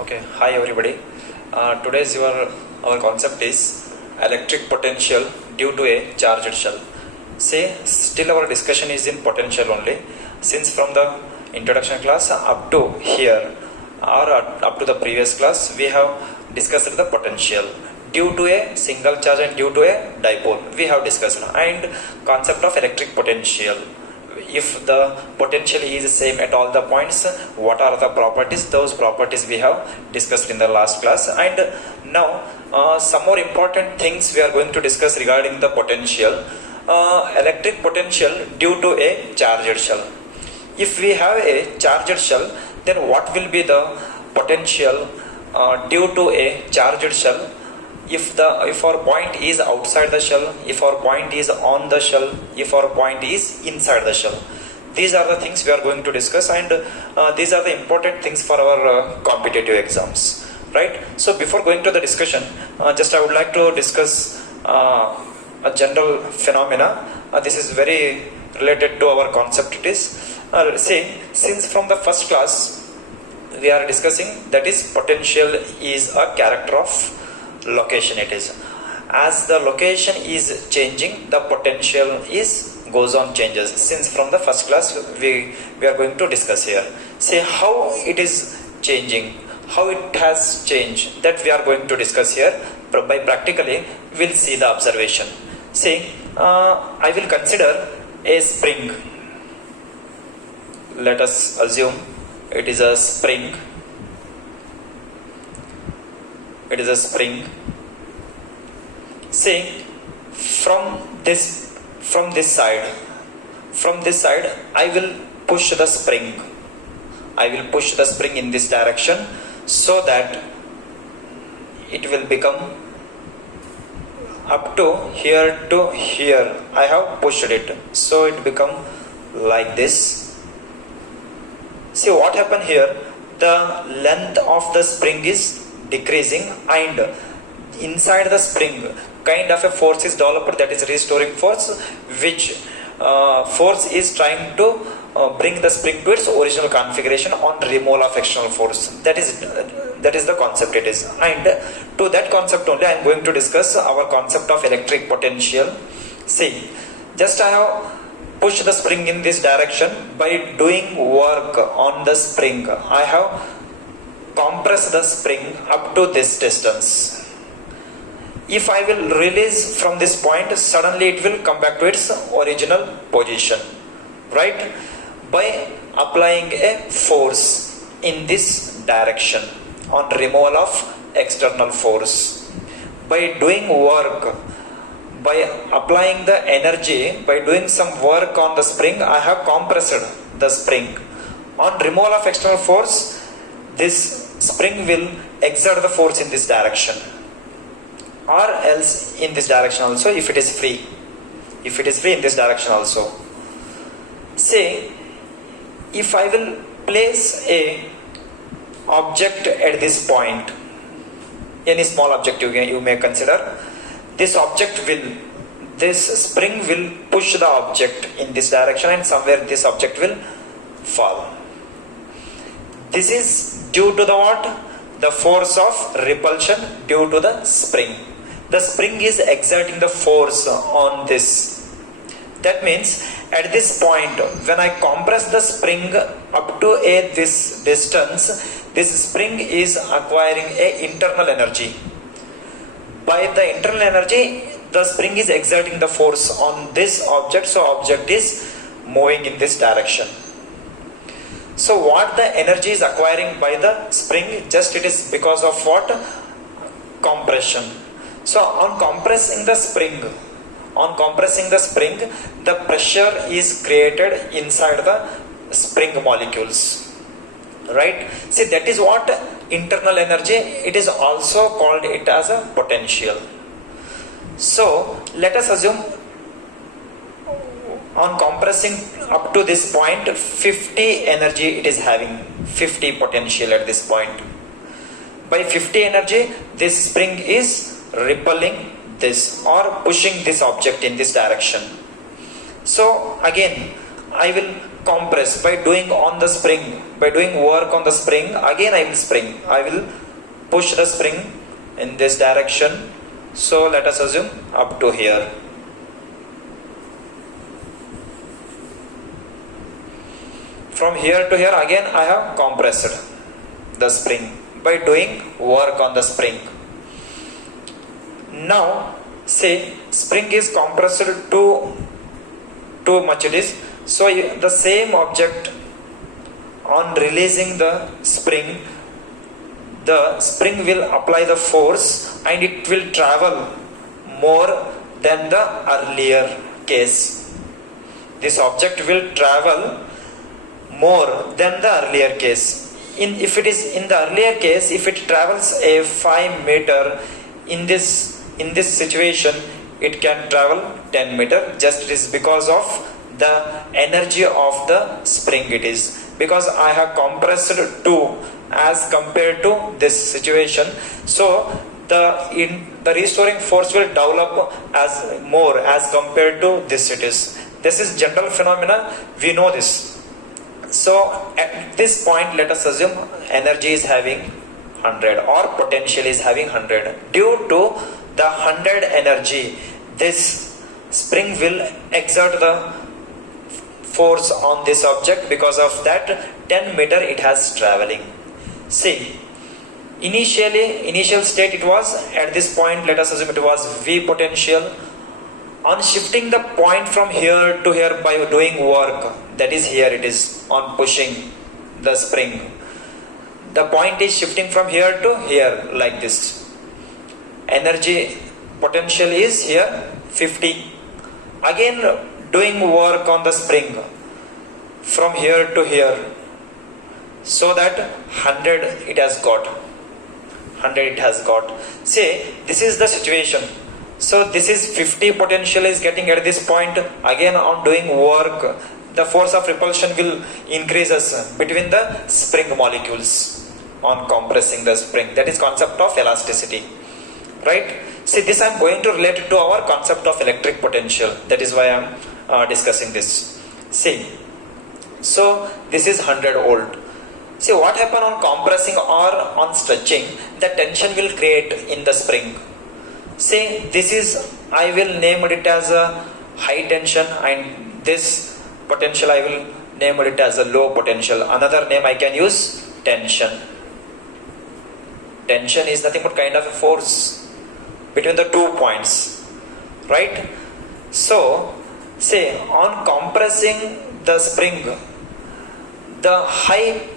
Okay, hi everybody. Today's our concept is electric potential due to a charged shell. Say, still our discussion is in potential only. Since from the introduction class up to here or up to the previous class, we have discussed the potential due to a single charge and due to a dipole. We have discussed and concept of electric potential. If the potential is same at all the points, what are the properties? Those properties we have discussed in the last class. And now some more important things we are going to discuss regarding the potential. Electric potential due to a charged shell. If we have a charged shell, then what will be the potential due to a charged shell? If our point is outside the shell, if our point is on the shell, if our point is inside the shell. These are the things we are going to discuss, and these are the important things for our competitive exams, right? So before going to the discussion, just I would like to discuss a general phenomena. This is very related to our concept. It is since from the first class we are discussing, that is potential is a character of location. It is as the location is changing, the potential goes on changes. Since from the first class we are going to discuss here, say how it is changing, how it has changed, that we are going to discuss here. By practically we'll see the observation. Say I will consider a spring. Let us assume it is a spring. It is a spring. Say from this side, I will push the spring. I will push the spring in this direction so that it will become up to here to here. I have pushed it, so it become like this. See what happened here? The length of the spring is decreasing, and inside the spring kind of a force is developed, that is restoring force, which force is trying to bring the spring to its original configuration on removal of external force. That is the concept it is, and to that concept only I am going to discuss our concept of electric potential. See, just I have pushed the spring in this direction. By doing work on the spring, I have compress the spring up to this distance. If I will release from this point, suddenly it will come back to its original position, right? By applying a force in this direction on removal of external force. By doing work, by applying the energy, by doing some work on the spring, I have compressed the spring. On removal of external force, this spring will exert the force in this direction, or else in this direction also, if it is free. If it is free in this direction also. Say, if I will place a object at this point, any small object you may consider, this spring will push the object in this direction, and somewhere this object will fall. This is due to the what? The force of repulsion due to the spring. The spring is exerting the force on this. That means at this point, when I compress the spring up to this distance, this spring is acquiring a internal energy. By the internal energy, the spring is exerting the force on this object, so object is moving in this direction. So what the energy is acquiring by the spring, just it is because of what? Compression. So on compressing the spring, the pressure is created inside the spring molecules, right? See, that is what internal energy. It is also called it as a potential. So let us assume on compressing up to this point, 50 energy it is having, 50 potential at this point. By 50 energy, this spring is repelling this or pushing this object in this direction. So again I will compress by doing on the spring, by doing work on the spring. Again I will push the spring in this direction. So let us assume up to here. From here to here again I have compressed the spring by doing work on the spring. Now say spring is compressed to too much it is. So the same object, on releasing the spring will apply the force and it will travel more than the earlier case. This object will travel more than the earlier case. If it is in the earlier case, if it travels a 5 meter, in this situation it can travel 10 meter. Just it is because of the energy of the spring. It is because I have compressed 2 as compared to this situation. So the restoring force will develop as more as compared to this. This is general phenomena, we know this. So at this point let us assume energy is having 100 or potential is having 100. Due to the 100 energy, this spring will exert the force on this object. Because of that 10 meter it has traveling. See, initial state it was at this point, let us assume it was V potential. On shifting the point from here to here by doing work, that is here it is on pushing the spring, the point is shifting from here to here like this. Energy potential is here 50. Again doing work on the spring from here to here, so that 100 it has got. 100 it has got. Say this is the situation. So this is 50 potential is getting at this point. Again on doing work, the force of repulsion will increases between the spring molecules on compressing the spring. That is concept of elasticity, right? See, this I am going to relate it to our concept of electric potential. That is why I am discussing this. See, so this is 100 volt. See what happen on compressing or on stretching, the tension will create in the spring. Say this is, I will name it as a high tension, and this potential I will name it as a low potential. Another name I can use, tension. Tension is nothing but kind of a force between the 2 points, right? So say on compressing the spring, the high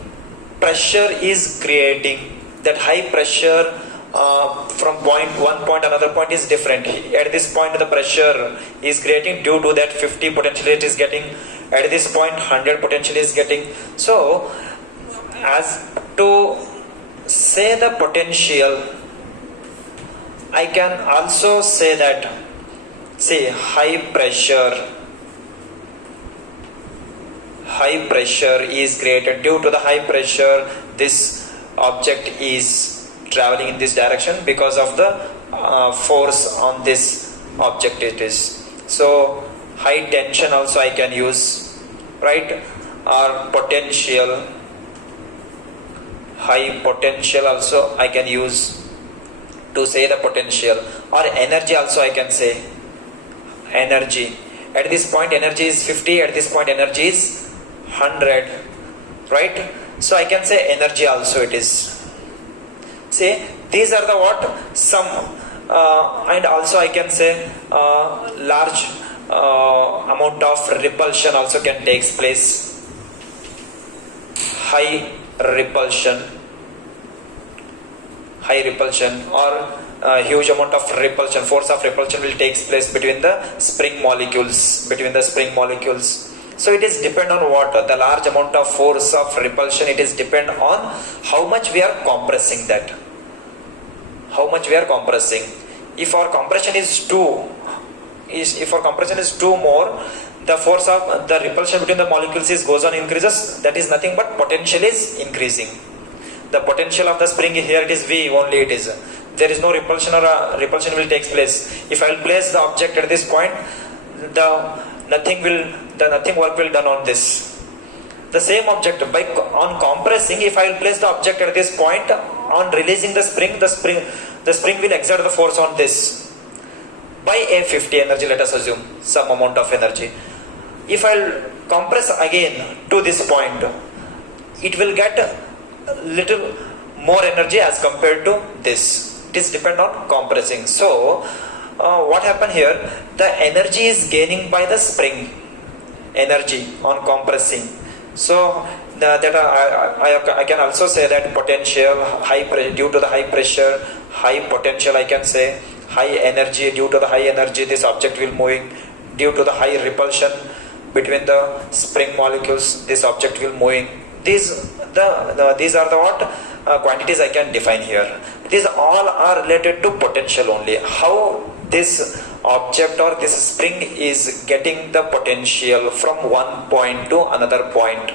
pressure is creating. That high pressure from one point another point is different. At this point the pressure is creating due to that 50 potential it is getting. At this point 100 potential is getting. So as to say the potential, I can also say that, say high pressure is created. Due to the high pressure, this object is traveling in this direction because of the force on this object it is. So high tension also I can use, right? Or potential, high potential also I can use to say the potential. Or energy also I can say, energy. At this point energy is 50, at this point energy is 100, right? So I can say energy also it is. Say these are the what some and also I can say large amount of repulsion also can takes place. High repulsion or huge amount of repulsion, force of repulsion will takes place between the spring molecules. So it is depend on what? The large amount of force of repulsion, it is depend on how much we are compressing that. How much we are compressing. If our compression is too more, the force of the repulsion between the molecules goes on increases. That is nothing but potential is increasing. The potential of the spring here it is V only it is. There is no repulsion or repulsion will take place. If I will place the object at this point, the nothing work will done on this. The same object, on compressing, if I will place the object at this point, on releasing the spring will exert the force on this by a 50 energy, let us assume some amount of energy. If I will compress again to this point, it will get a little more energy as compared to this. It is depend on compressing. So what happened here, the energy is gaining by the spring energy on compressing. So I can also say that potential due to the high pressure, high potential, I can say high energy, due to the high energy this object will moving, due to the high repulsion between the spring molecules this object will moving. These are the what quantities I can define here. These all are related to potential only. How this object or this spring is getting the potential from one point to another point.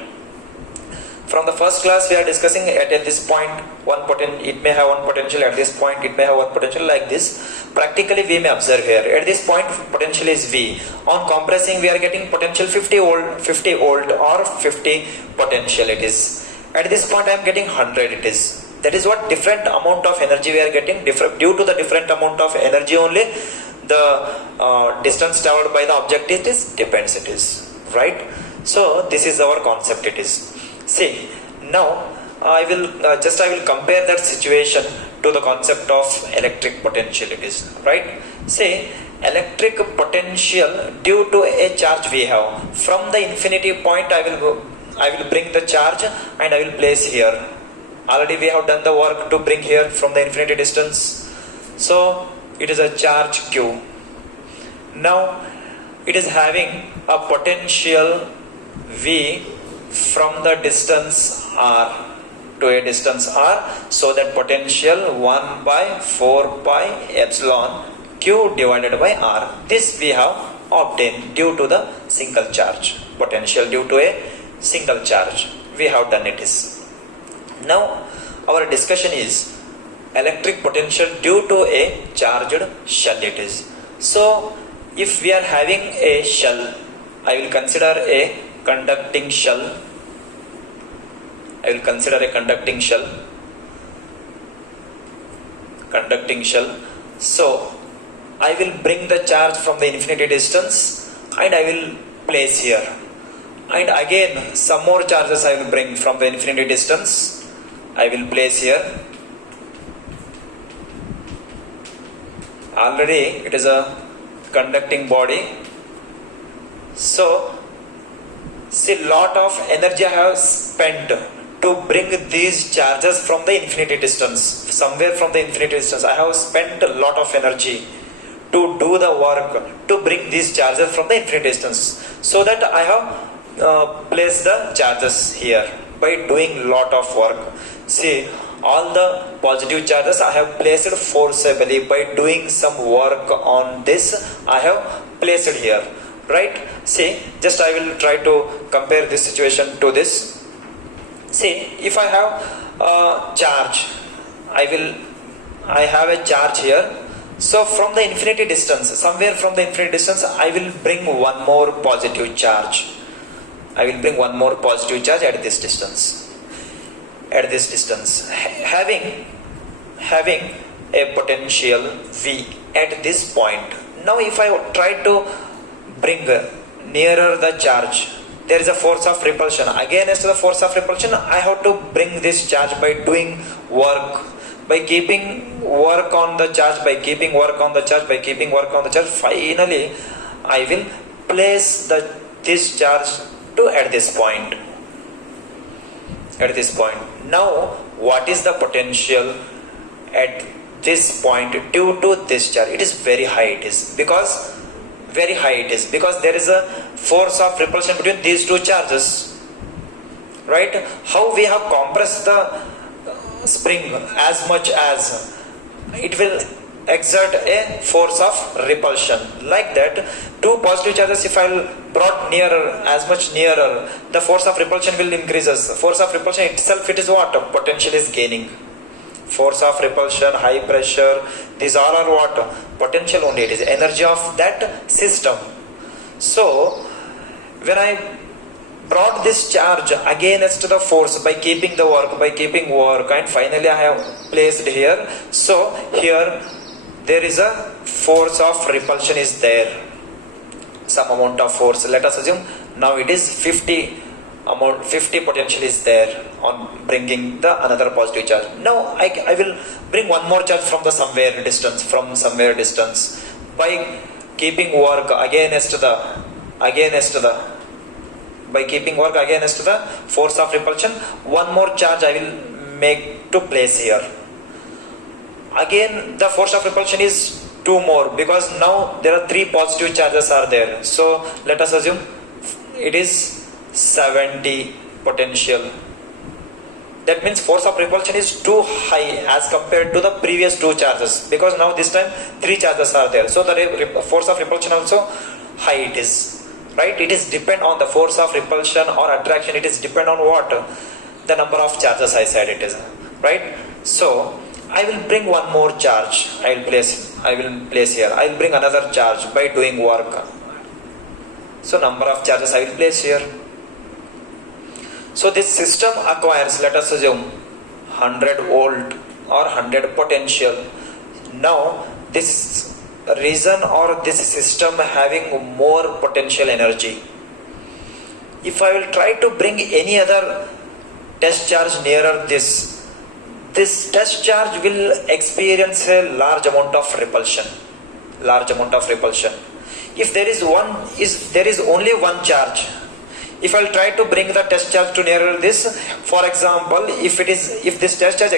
From the first class we are discussing at this point it may have one potential, at this point it may have one potential, like this. Practically we may observe here at this point potential is V. On compressing we are getting potential 50 volt or 50 potential it is. At this point I am getting 100 it is. That is what different amount of energy we are getting. Due to the different amount of energy only the distance traveled by the object it is, right? So this is our concept it is. See, now I will compare that situation to the concept of electric potential it is, right? Say electric potential due to a charge we have. From the infinity point I will bring the charge and I will place here. Already we have done the work to bring here from the infinity distance. So it is a charge Q. Now it is having a potential V from the distance R to a distance R. So that potential 1 by 4 pi epsilon Q divided by R. This we have obtained due to the single charge. Potential due to a single charge. We have done it is. Now our discussion is electric potential due to a charged shell it is. So if we are having a shell, I will consider a conducting shell. So I will bring the charge from the infinity distance and I will place here. And again some more charges I will bring from the infinity distance. I will place here. Already it is a conducting body. So see, lot of energy I have spent to bring these charges from the infinity distance. Somewhere from the infinity distance I have spent a lot of energy to do the work to bring these charges from the infinite distance, so that I have placed the charges here by doing lot of work. See, all the positive charges I have placed forcibly by doing some work on this. I have placed here, right? See, just I will try to compare this situation to this. See, if I have a charge, I have a charge here. So from the infinity distance, somewhere from the infinity distance, I will bring one more positive charge. I will bring one more positive charge at this distance. At this distance, having a potential V at this point. Now if I try to bring nearer the charge, there is a force of repulsion. Against the force of repulsion, I have to bring this charge by doing work, by keeping work on the charge, finally I will place this charge to at this point. Now what is the potential at this point due to this charge? It is very high. It is because there is a force of repulsion between these two charges, right? How we have compressed the spring as much as it will exert a force of repulsion. Like that, two positive charges, if I will brought nearer, as much nearer, the force of repulsion will increases. Force of repulsion itself, it is what? Potential is gaining. Force of repulsion, high pressure, these all are what? Potential only. It is energy of that system. So when I brought this charge against the force by keeping work, and finally I have placed here. So here there is a force of repulsion is there, some amount of force. Let us assume now it is 50 potential is there on bringing the another positive charge. Now I will bring one more charge from somewhere distance by keeping work against the force of repulsion. One more charge I will make to place here. Again the force of repulsion is 2 more, because now there are 3 positive charges are there. So let us assume it is 70 potential. That means force of repulsion is too high as compared to the previous 2 charges, because now this time 3 charges are there. So the force of repulsion also high it is, right? It is depend on the force of repulsion or attraction. It is depend on what? The number of charges I said it is, right? So I will bring one more charge. I will place here. I will bring another charge by doing work. So number of charges I will place here. So this system acquires, let us assume 100 volt or 100 potential. Now this reason or this system having more potential energy. If I will try to bring any other test charge nearer this test charge will experience a large amount of repulsion. If there is only one charge, if I will try to bring the test charge to nearer this, for example, if this test charge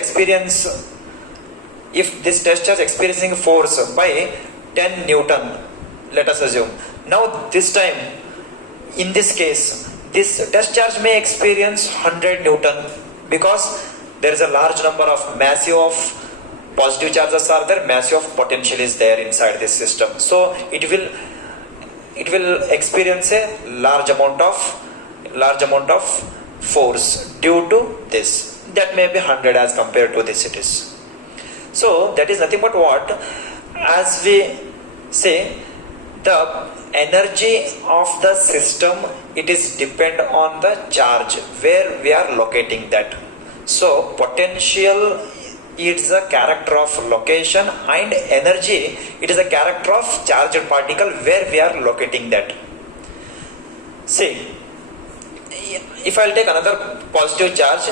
experiencing force by 10 Newton, let us assume. Now this time, in this case, this test charge may experience 100 Newton, because there is a large number of massive of positive charges are there, massive of potential is there inside this system. So it will experience a large amount of force due to this. That may be 100 as compared to this it is. So that is nothing but what? As we say, the energy of the system, it is depend on the charge where we are locating that. So potential is a character of location, and energy, it is a character of charged particle where we are locating that. See, if I will take another positive charge,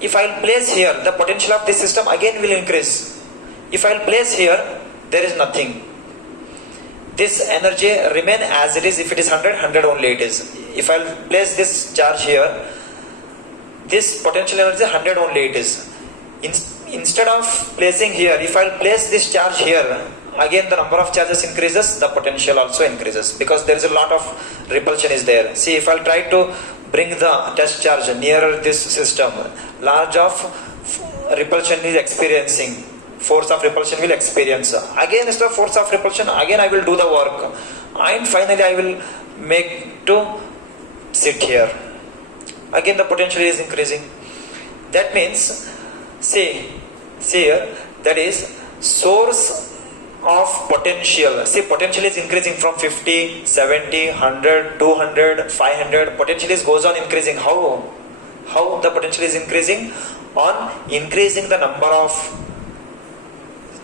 if I will place here, the potential of this system again will increase. If I will place here, there is nothing. This energy remain as it is. If it is 100 only it is. If I will place this charge here, this potential energy 100 only it is. Instead of placing here, if I will place this charge here, again the number of charges increases, the potential also increases, because there is a lot of repulsion is there. See, if I will try to bring the test charge nearer this system, large of repulsion is experiencing, force of repulsion will experience. Against the force of repulsion, again I will do the work, and finally I will make to sit here. Again the potential is increasing. That means, see here, that is source of potential. See, potential is increasing from 50, 70, 100, 200, 500. Potential is goes on increasing. How the potential is increasing? On increasing the number of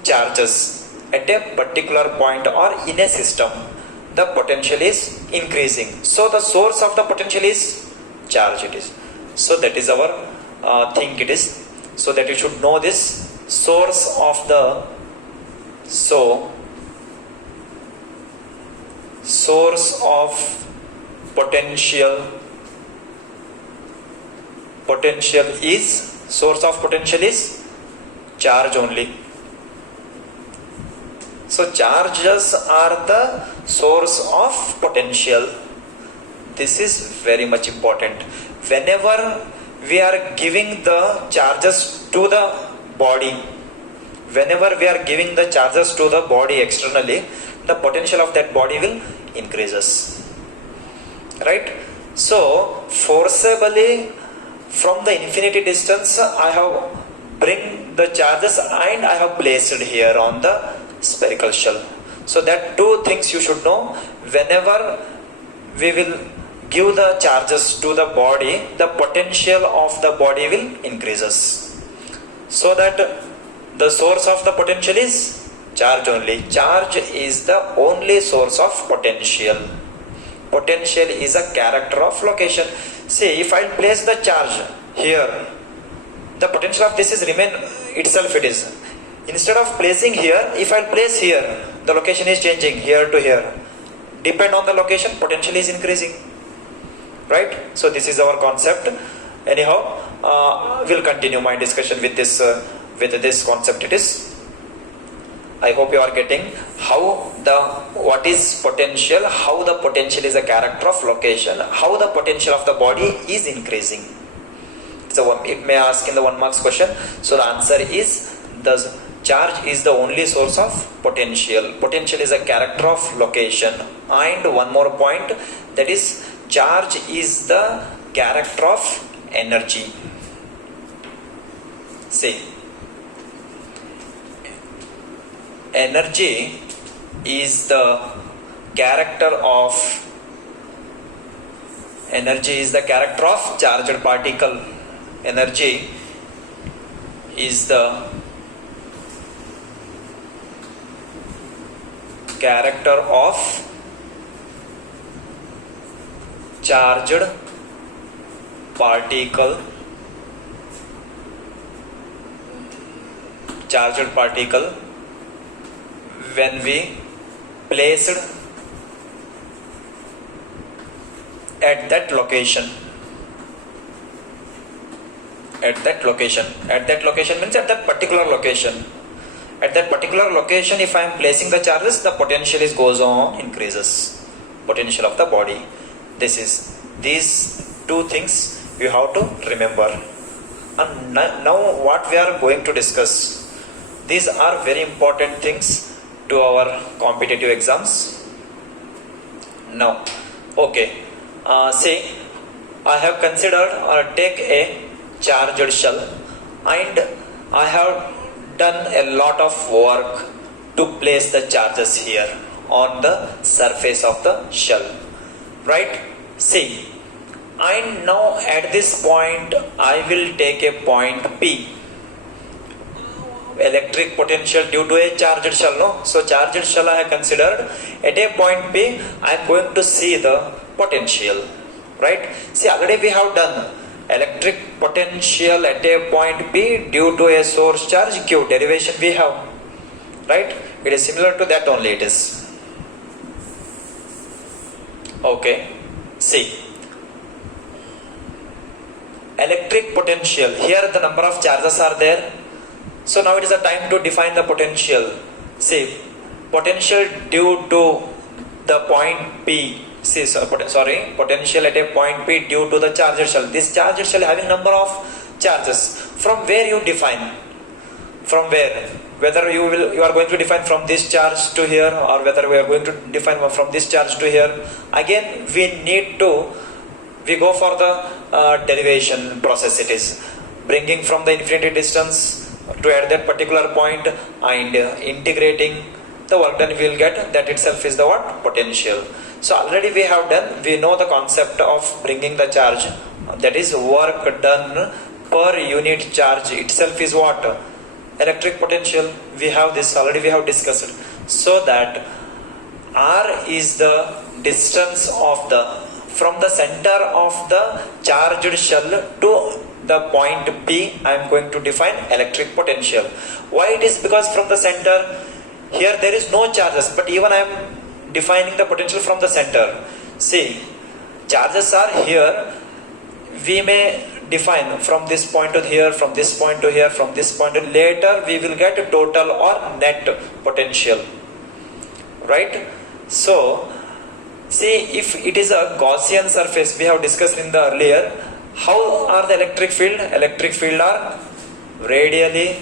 charges at a particular point or in a system, the potential is increasing. So the source of the potential is charge it is. So that is our thing it is. So that you should know this source of the source of potential is charge only. So charges are the source of potential. This is very much important. Whenever we are giving the charges to the body, externally, the potential of that body will increases, right? So forcibly from the infinity distance, I have bring the charges and I have placed here on the spherical shell. So that 2 things you should know. Whenever we will give the charges to the body, the potential of the body will increases. So that the source of the potential is charge only. Charge is the only source of potential. Potential is a character of location. See, if I place the charge here, the potential of this is remain itself it is. Instead of placing here, if I place here, the location is changing here to here. Depend on the location, potential is increasing. Right? So this is our concept. Anyhow, we'll continue my discussion with this concept. It is. I hope you are getting what is potential, how the potential is a character of location, how the potential of the body is increasing. So it may ask in the 1 marks question. So the answer is the charge is the only source of potential. Potential is a character of location. And one more point, that is charge is the character of energy. See, energy is the character of charged particle. Energy is the character of charged particle when we placed at that location. At that location means at that particular location. At that particular location, if I am placing the charges, the potential goes on increases. Potential of the body. These two things you have to remember. And now what we are going to discuss, these are very important things to our competitive exams. Now, okay, say I have considered or take a charged shell, and I have done a lot of work to place the charges here on the surface of the shell, right? See, and now at this point I will take a point P, electric potential due to a charged shell, no? So charged shell I have considered. At a point P, I am going to see the potential, right? See, already we have done electric potential at a point P due to a source charge Q. Derivation we have, right? It is similar to that only it is. Okay, see, electric potential, here the number of charges are there. So now it is a time to define the potential. See, potential due to the point P. See, potential at a point P due to the charged shell. This charged shell having number of charges. From where you define? From where? Whether you are going to define from this charge to here, or whether we are going to define from this charge to here. Again, we go for the derivation process. It is bringing from the infinity distance to at that particular point and integrating the work done, we will get that itself is the what? Potential. So already we have done, we know the concept of bringing the charge, that is work done per unit charge itself is what? Electric potential. We have this already, we have discussed. So that R is the distance of from the center of the charged shell to the point P. I am going to define electric potential. Why it is? Because from the center, here there is no charges, but even I am defining the potential from the center. See, charges are here. We may define from this point to here, from this point to here, from this point to later we will get a total or net potential, right? So see, if it is a Gaussian surface, we have discussed in the earlier, how are the electric field? Electric field are radially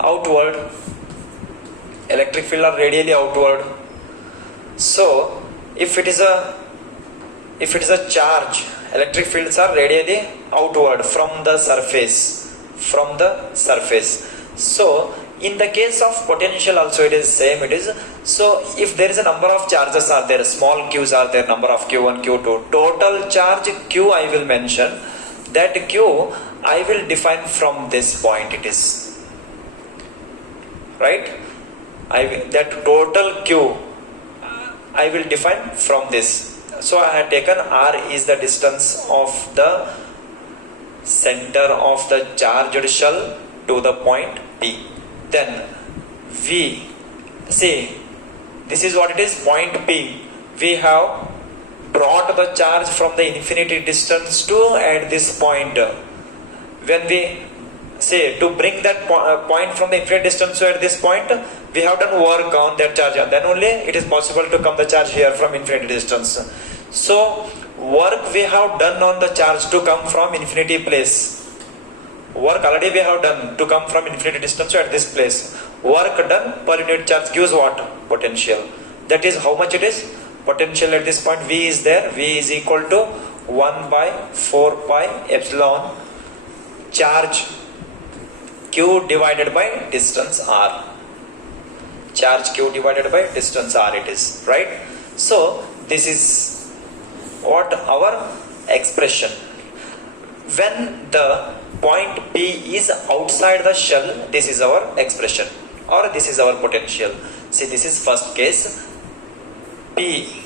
outward. Electric field are radially outward. So if it is a charge, electric fields are radially outward from the surface. So In the case of potential also it is same, it is. So if there is a number of charges are there, small q's are there, number of q1, q2, total charge q I will mention, that q I will define from this point, it is, right? That total q I will define from this. So I have taken r is the distance of the center of the charged shell to the point P. Then V, see, this is what it is, point P. We have brought the charge from the infinity distance to at this point. When we say to bring that point from the infinite distance to at this point, we have done work on that charge, then only it is possible to come the charge here from infinity distance. So work we have done on the charge to come from infinity place, work already we have done to come from infinity distance to at this place. Work done per unit charge gives what? Potential. That is how much it is? Potential at this point V is there. V is equal to 1 by 4 pi epsilon charge q divided by distance r. Charge q divided by distance r it is, right? So this is what our expression. When the point P is outside the shell, this is our expression, or this is our potential. See, this is first case, P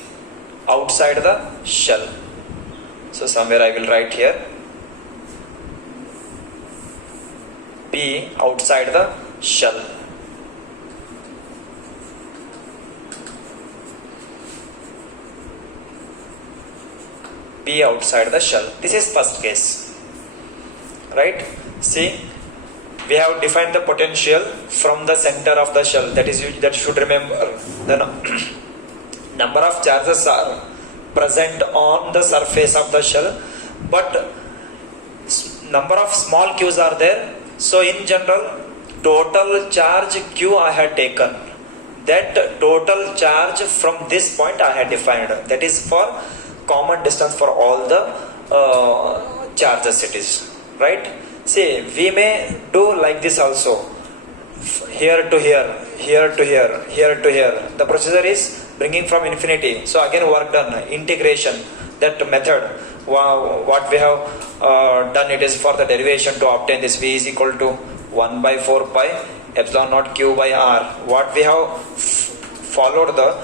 outside the shell. So somewhere I will write here, P outside the shell. P outside the shell. This is first case, right? See, we have defined the potential from the center of the shell. That is, that should remember the number of charges are present on the surface of the shell, but number of small q's are there. So in general, total charge q I had taken. That total charge from this point I had defined. That is for common distance for all the charges it is, right? See, we may do like this also, here to here, here to here, here to here. The procedure is bringing from infinity. So again work done, integration, that method. What we have done, it is for the derivation to obtain this V is equal to 1 by 4 pi epsilon naught q by r. What we have followed the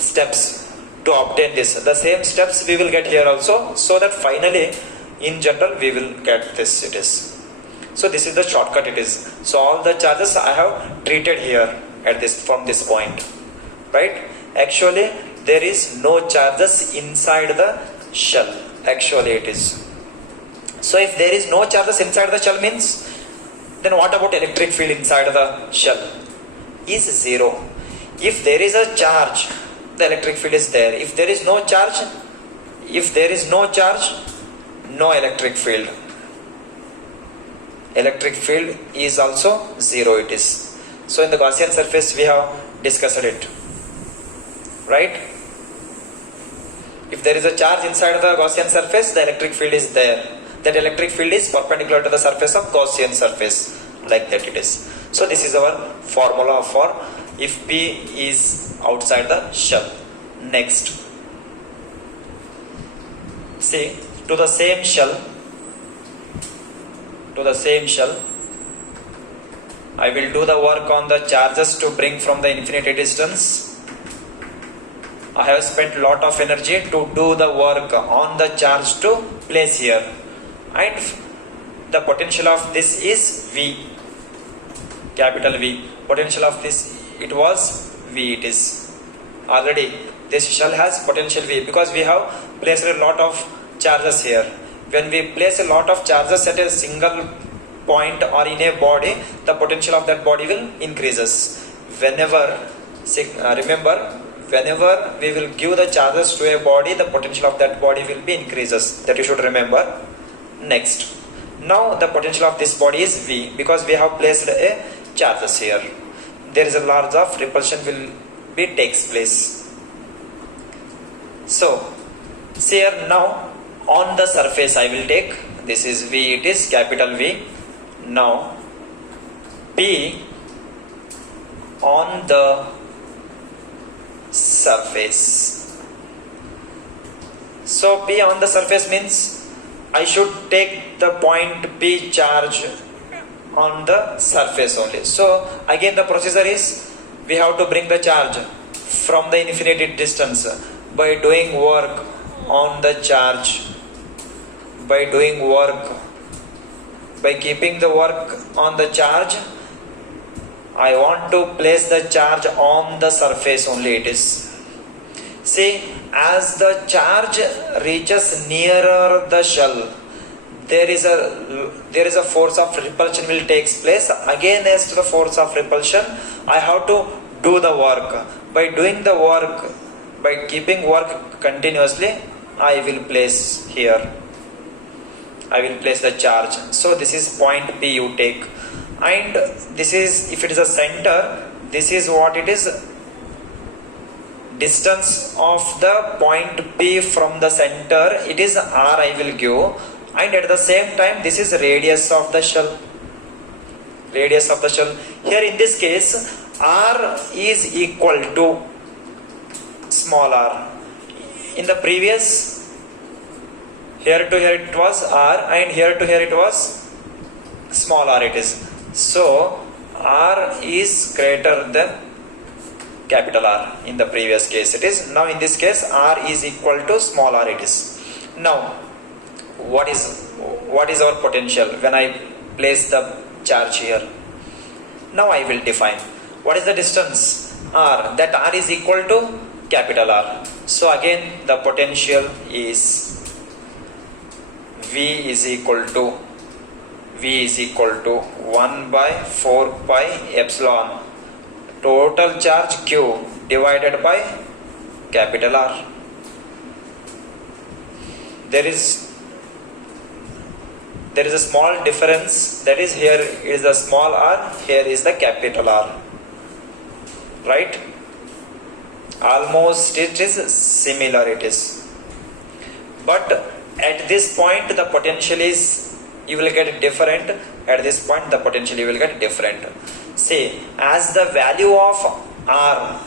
steps to obtain this, the same steps we will get here also, so that finally in general we will get this, it is. So this is the shortcut it is. So all the charges I have treated here at this, from this point, right? Actually there is no charges inside the shell, actually it is. So if there is no charges inside the shell means, then what about electric field inside the shell? Is zero. If there is a charge, the electric field is there. If there is no charge, no electric field. Electric field is also zero it is. So in the Gaussian surface we have discussed it, right? If there is a charge inside the Gaussian surface, the electric field is there. That electric field is perpendicular to the surface of Gaussian surface, like that it is. So this is our formula for if P is outside the shell. Next, see, to the same shell, I will do the work on the charges to bring from the infinity distance. I have spent a lot of energy to do the work on the charge to place here, and the potential of this is V, capital V. Potential of this, it was V, it is. Already this shell has potential V because we have placed a lot of charges here. When we place a lot of charges at a single point or in a body, the potential of that body will increases. Whenever, remember, whenever we will give the charges to a body, the potential of that body will be increases. That you should remember. Next, now the potential of this body is V because we have placed a charges here. There is a large of repulsion will be takes place. So see here, now on the surface I will take, this is V, it is capital V. Now P on the surface. So P on the surface means I should take the point P charge on the surface only. So again the procedure is we have to bring the charge from the infinite distance by doing work on the charge, by keeping the work on the charge. I want to place the charge on the surface only. It is, see, as the charge reaches nearer the shell, there is a force of repulsion will takes place. Against the force of repulsion, I have to do the work. By doing the work, by keeping work continuously, I will place here. I will place the charge. So this is point P you take, and this is, if it is a center, this is what it is, distance of the point P from the center, it is R I will give, and at the same time this is radius of the shell. Here in this case R is equal to small r. In the previous, here to here it was R, and here to here it was small r it is. So R is greater than capital R. In the previous case it is. Now in this case R is equal to small r it is. Now what is our potential when I place the charge here? Now I will define what is the distance R. That R is equal to capital R. So again the potential is V is equal to 1 by 4 pi epsilon total charge Q divided by capital R. There is a small difference, that is, here is the small r, here is the capital R, right? Almost it is similar, it is, but at this point the potential is, you will get different. At this point the potential you will get different. See, as the value of R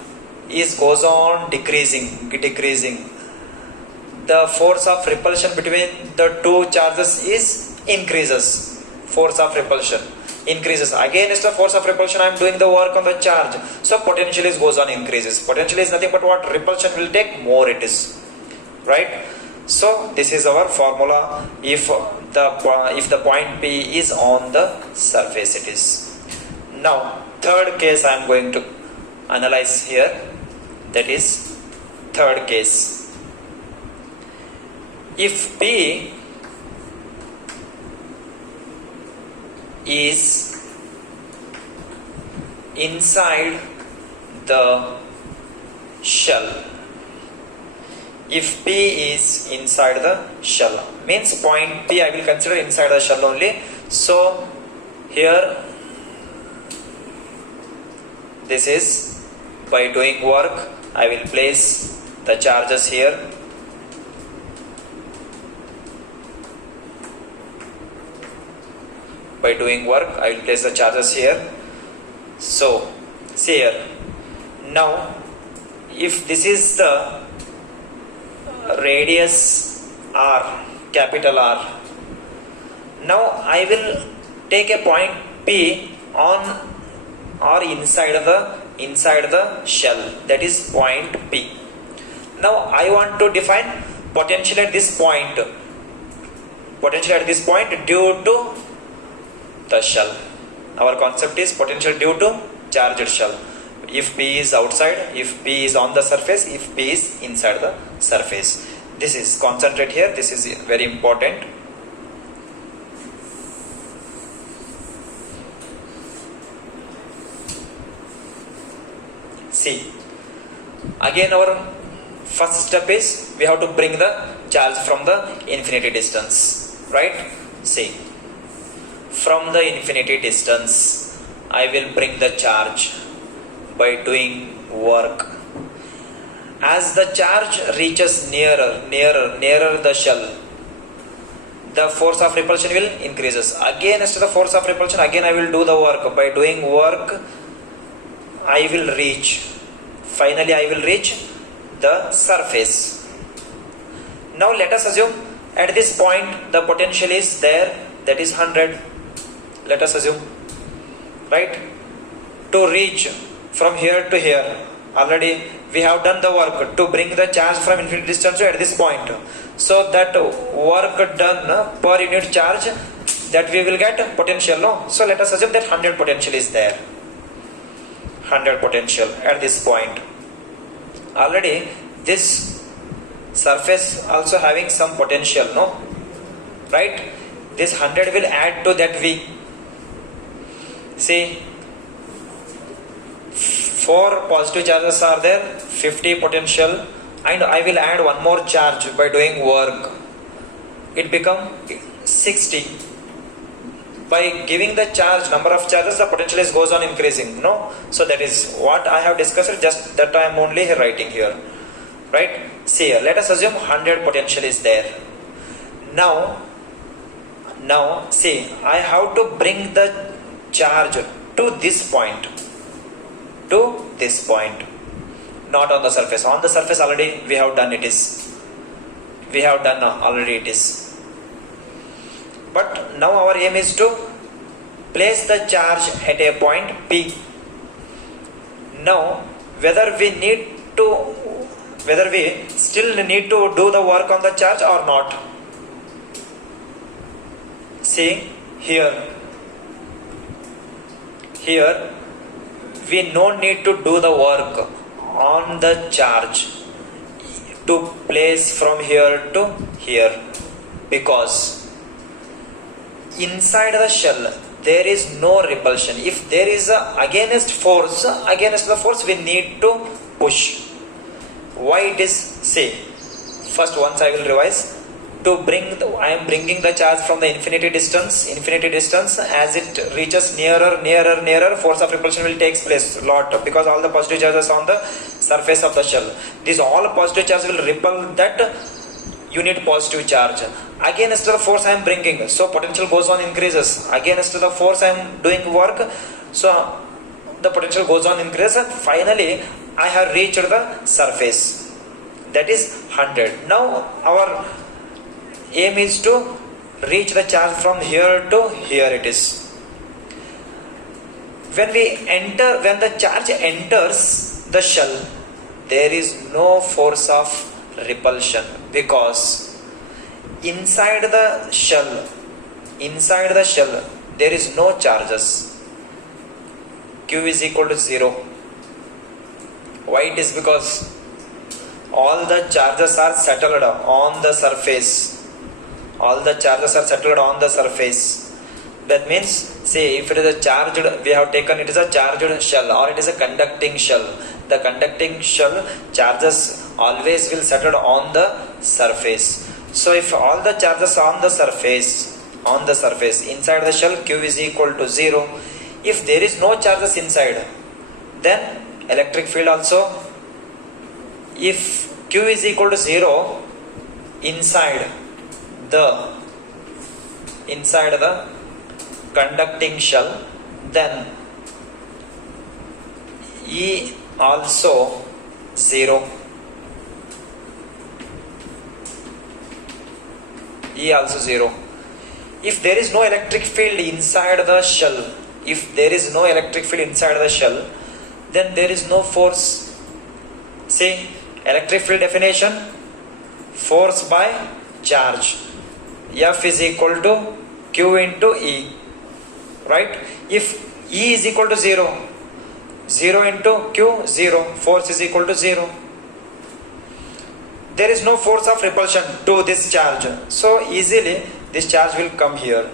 is goes on decreasing, the force of repulsion between the two charges is increases. Force of repulsion increases. Against the force of repulsion I am doing the work on the charge, so potential is goes on increases. Potential is nothing but what repulsion will take, more it is, right? So this is our formula if the point P is on the surface it is. Now third case I am going to analyze here, that is third case. If P is inside the shell, if P is inside the shell, means point P I will consider inside the shell only. So here this is, by doing work I will place the charges here. By doing work I will place the charges here. So see here, now if this is the radius R, capital R, now I will take a point P on or inside the shell, that is point P. Now I want to define potential at this point due to the shell. Our concept is potential due to charged shell. If P is outside, if P is on the surface, if P is inside the surface. This is, concentrate here, this is very important. See, again our first step is we have to bring the charge from the infinity distance, right? See, from the infinity distance I will bring the charge by doing work. As the charge reaches nearer the shell, the force of repulsion will increases. Against the force of repulsion, again I will do the work. By doing work I will reach the surface. Now let us assume at this point the potential is there, that is 100. Let us assume, right? To reach from here to here, already we have done the work to bring the charge from infinite distance to at this point. So that work done per unit charge, that we will get potential, no? So let us assume that 100 potential is there. 100 potential at this point. Already this surface also having some potential, no? Right? This 100 will add to that V. See, 4 positive charges are there, 50 potential, and I will add one more charge by doing work. It become 60. By giving the charge, number of charges, the potential is goes on increasing, no? So that is what I have discussed, just that I am only writing here, right? See here, let us assume 100 potential is there. Now see, I have to bring the charge to this point, not on the surface. On the surface already we have done it is. But now our aim is to place the charge at a point P. Now whether we still need to do the work on the charge or not. See here we no need to do the work on the charge to place from here to here, because inside the shell there is no repulsion. If there is a against the force we need to push. Why it is? See, first once I will revise. I am bringing the charge from the infinity distance. As it reaches nearer, force of repulsion will take place lot, because all the positive charges on the surface of the shell. These all positive charges will repel that unit positive charge. Against the force I am bringing, so potential goes on increases. Against the force I am doing work, so the potential goes on increases, and finally I have reached the surface, that is 100. Now our aim is to reach the charge from here to here it is. When the charge enters the shell, there is no force of repulsion, because inside the shell there is no charges. Q is equal to 0. Why it is? Because all the charges are settled on the surface. That means, say, if it is a charged, we have taken it is a charged shell or it is a conducting shell. The conducting shell charges always will settle on the surface. So if all the charges are on the surface inside the shell, Q is equal to 0. If there is no charges inside, then electric field also, if Q is equal to 0 inside the conducting shell, then E also 0. If there is no electric field inside the shell, then there is no force. See, electric field definition: force by charge. F is equal to Q into E, right? If E is equal to 0 into Q, 0, force is equal to 0. There is no force of repulsion to this charge, so easily this charge will come here.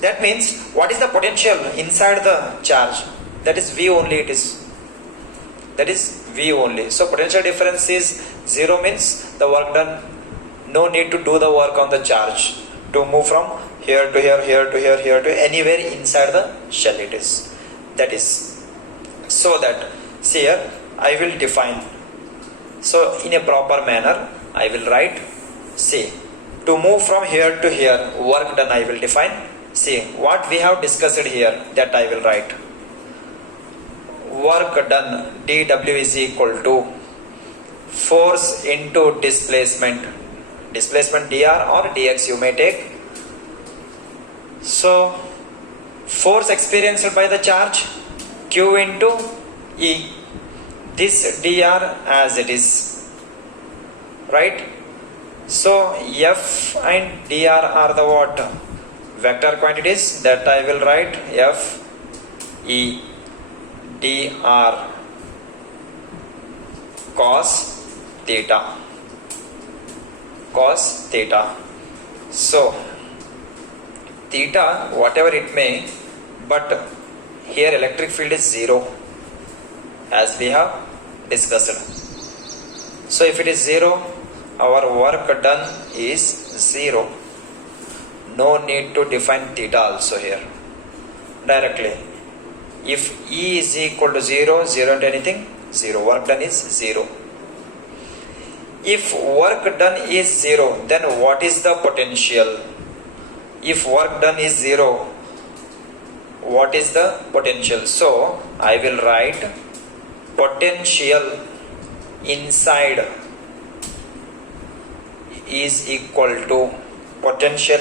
That means, what is the potential inside the charge? That is V only. So potential difference is 0, means the work done. No need to do the work on the charge to move from here to anywhere inside the shell it is. That is, so that, see here, I will define. So in a proper manner, I will write, see, to move from here to here, work done I will define. See, what we have discussed here, that I will write. work done dW is equal to force into displacement dr or dx you may take. So force experienced by the charge q into E, this dr as it is, right? So F and dr are the what? Vector quantities that I will write F E dr cos theta. So theta whatever it may, but here electric field is 0 as we have discussed. So if it is 0, our work done is 0. No need to define theta also here directly. If E is equal to 0, 0 into anything, 0. Work done is 0. If work done is 0, then what is the potential? If work done is 0, what is the potential? So I will write potential inside is equal to potential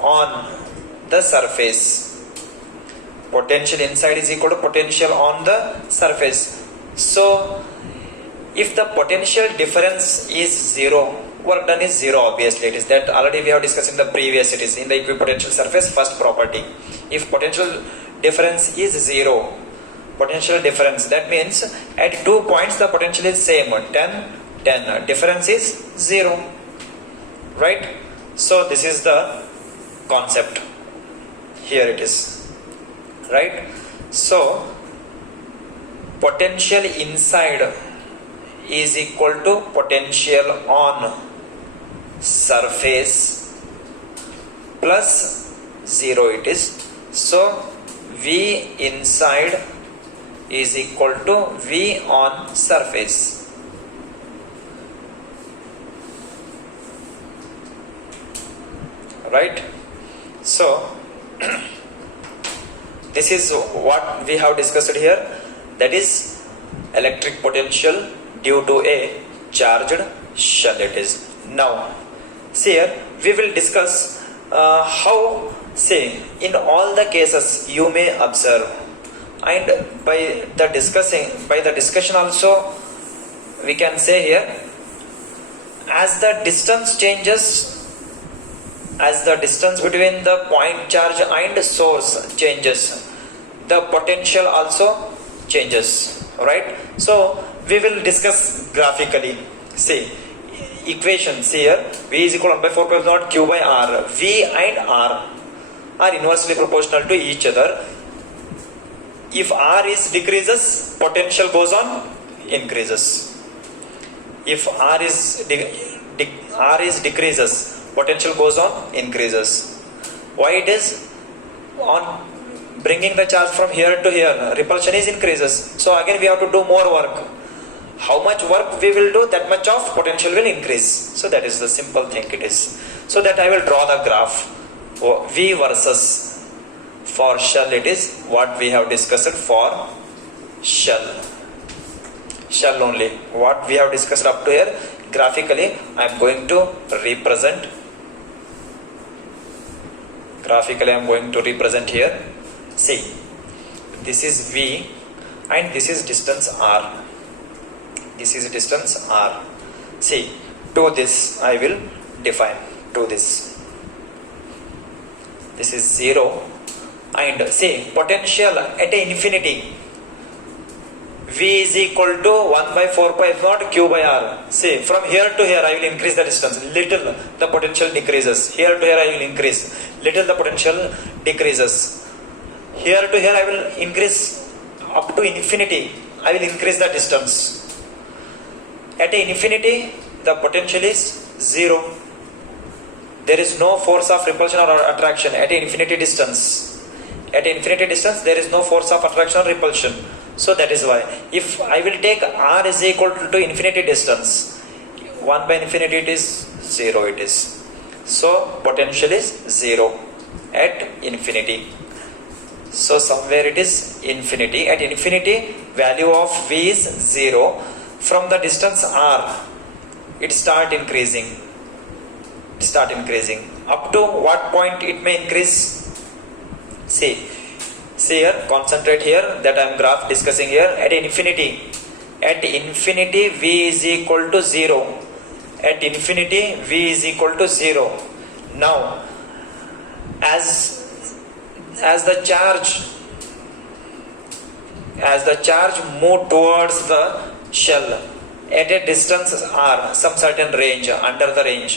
on the surface. Potential inside is equal to potential on the surface. So if the potential difference is 0, work done is 0, obviously it is. That already we have discussed in the previous, it is in the equipotential surface first property. If potential difference is 0, potential difference, that means at 2 points the potential is same, 10, difference is 0, right? So this is the concept, here it is, right? So potential inside is equal to potential on surface plus 0 it is. So V inside is equal to V on surface. Right? So this is what we have discussed here, that is electric potential due to a charged shell it is. Now see here we will discuss how, say, in all the cases you may observe, and by the discussion also we can say here, as the distance changes, as the distance between the point charge and source changes, the potential also changes, right? So we will discuss graphically. See equations here, V is equal to 1 by 4 pi epsilon Q by R. V and R are inversely proportional to each other. If R is decreases, potential goes on increases. If R is decreases, potential goes on increases. Why it is? On bringing the charge from here to here, repulsion is increases. So again we have to do more work. How much work we will do, that much of potential will increase. So that is the simple thing it is. So that I will draw the graph. V versus, for shell it is what we have discussed for shell only. What we have discussed up to here, graphically I am going to represent. Here. See, this is V and this is distance R. See, to this I will define, to this. This is 0, and say potential at infinity, V is equal to 1 by 4 pi epsilon Q by R. Say from here to here I will increase the distance, little the potential decreases. Here to here I will increase, little the potential decreases. Here to here I will increase up to infinity, I will increase the distance. At infinity the potential is 0. There is no force of repulsion or attraction at infinity distance. At infinity distance there is no force of attraction or repulsion. So that is why if I will take R is equal to infinity distance, 1 by infinity it is 0 it is. So potential is 0 at infinity. So somewhere it is infinity. At infinity, value of V is 0. From the distance R, it start increasing. Up to what point it may increase? See here, concentrate here, that I am graph discussing here. At infinity, V is equal to 0. At infinity, V is equal to 0. Now, as the charge move towards the shell at a distance r, some certain range, under the range,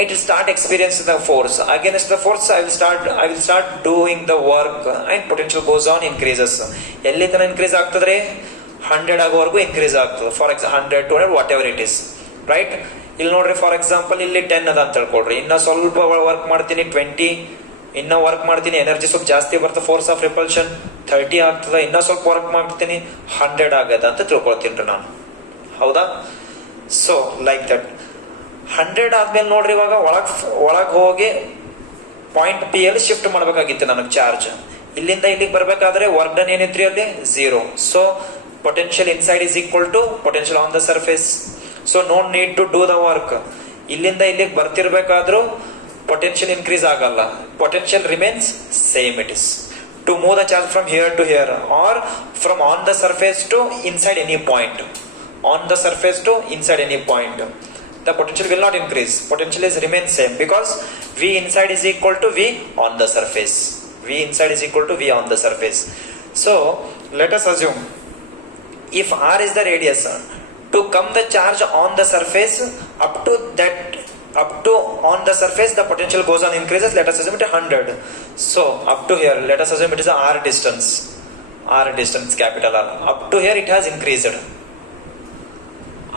it will start experiencing the force. Against the force, I will start doing the work, and potential goes on, increases. ಎಲ್ಲಿ ತನ increase ಆಗ್ತದ್ರೆ 100 ಆಗೋವರೆಗೂ increase ಆಗ್ತದೆ. For example 100, 200, what ever it is, right? ಇಲ್ಲಿ ನೋಡ್ರಿ, for example ಇಲ್ಲಿ 10 ಅದ ಅಂತ ಹೇಳ್ಕೊಡ್ರಿ. ಇನ್ನ ಸ್ವಲ್ಪ ವರ್ಕ್ ಮಾಡ್ತೀನಿ 20, ಇನ್ನ ವರ್ಕ್ ಮಾಡ್ತೀನಿ, ಎನರ್ಜಿ ಸ್ವಲ್ಪ ಜಾಸ್ತಿ ಬರ್ತದೆ, ಫೋರ್ಸ್ ಆಫ್ ರಿಪಲ್ಷನ್ 30 ಆಗ್ತದೆ. ಇನ್ನ ಸ್ವಲ್ಪ ವರ್ಕ್ ಮಾಡ್ತೀನಿ, 100 ಆಗದ ಅಂತ ತಿಳ್ಕೊಳ್ತೀನಿ ನಾನು, ಹೌದಾ? ಸೊ ಲೈಕ್ ದಟ್ 100 ಆದ್ಮೇಲೆ ನೋಡ್ರಿ, ಇವಾಗ ಒಳಗೆ ಹೋಗಿ ಪಾಯಿಂಟ್ ಪಿ ಅಲ್ಲಿ ಶಿಫ್ಟ್ ಮಾಡ್ಬೇಕಾಗಿತ್ತು ನನಗೆ ಚಾರ್ಜ್. ಇಲ್ಲಿಂದ ಇಲ್ಲಿಗೆ ಬರ್ಬೇಕಾದ್ರೆ ವರ್ಕ್ ಡನ್ ಏನಿತ್ರಿ ಅಲ್ಲಿ 0. So potential inside is equal to potential on the surface. So no need to do the work. ಇಲ್ಲಿಂದ ಇಲ್ಲಿಗೆ ಬರ್ತಿರ್ಬೇಕಾದ್ರೂ potential increase ಆಗಲ್ಲ, potential remains same it is. To move the charge from here to here, or from on the surface to inside any point, the potential will not increase, potential is remain same, because V inside is equal to V on the surface. So let us assume, if R is the radius, to come the charge on the surface, up to on the surface, the potential goes on increases. Let us assume it 100. So up to here, let us assume it is a R distance, capital R. Up to here it has increased.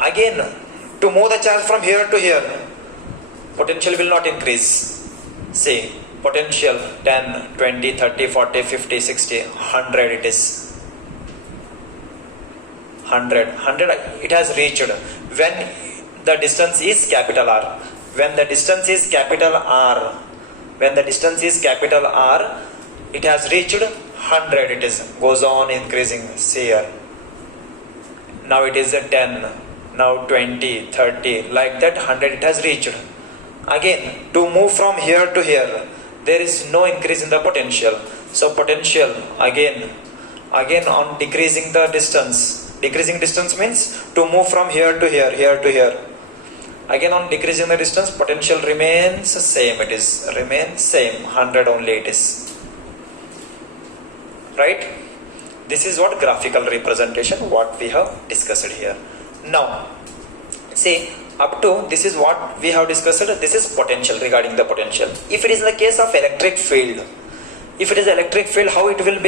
Again, to move the charge from here to here, potential will not increase. See, potential 10, 20, 30, 40, 50, 60, 100 it is. 100 it has reached when the distance is capital R. When the distance is capital R, it has reached 100. It is goes on increasing. See here. Now it is a 10. Now 20, 30, like that 100 it has reached. Again, to move from here to here, there is no increase in the potential. So potential again on decreasing the distance. Decreasing distance means to move from here to here to here. Again on decreasing the distance, potential remains same. It is remains same, 100 only it is, right? This is what graphical representation what we have discussed here. Now see, up to this is what we have discussed. This is potential, regarding the potential. If it is in the case of electric field, how it will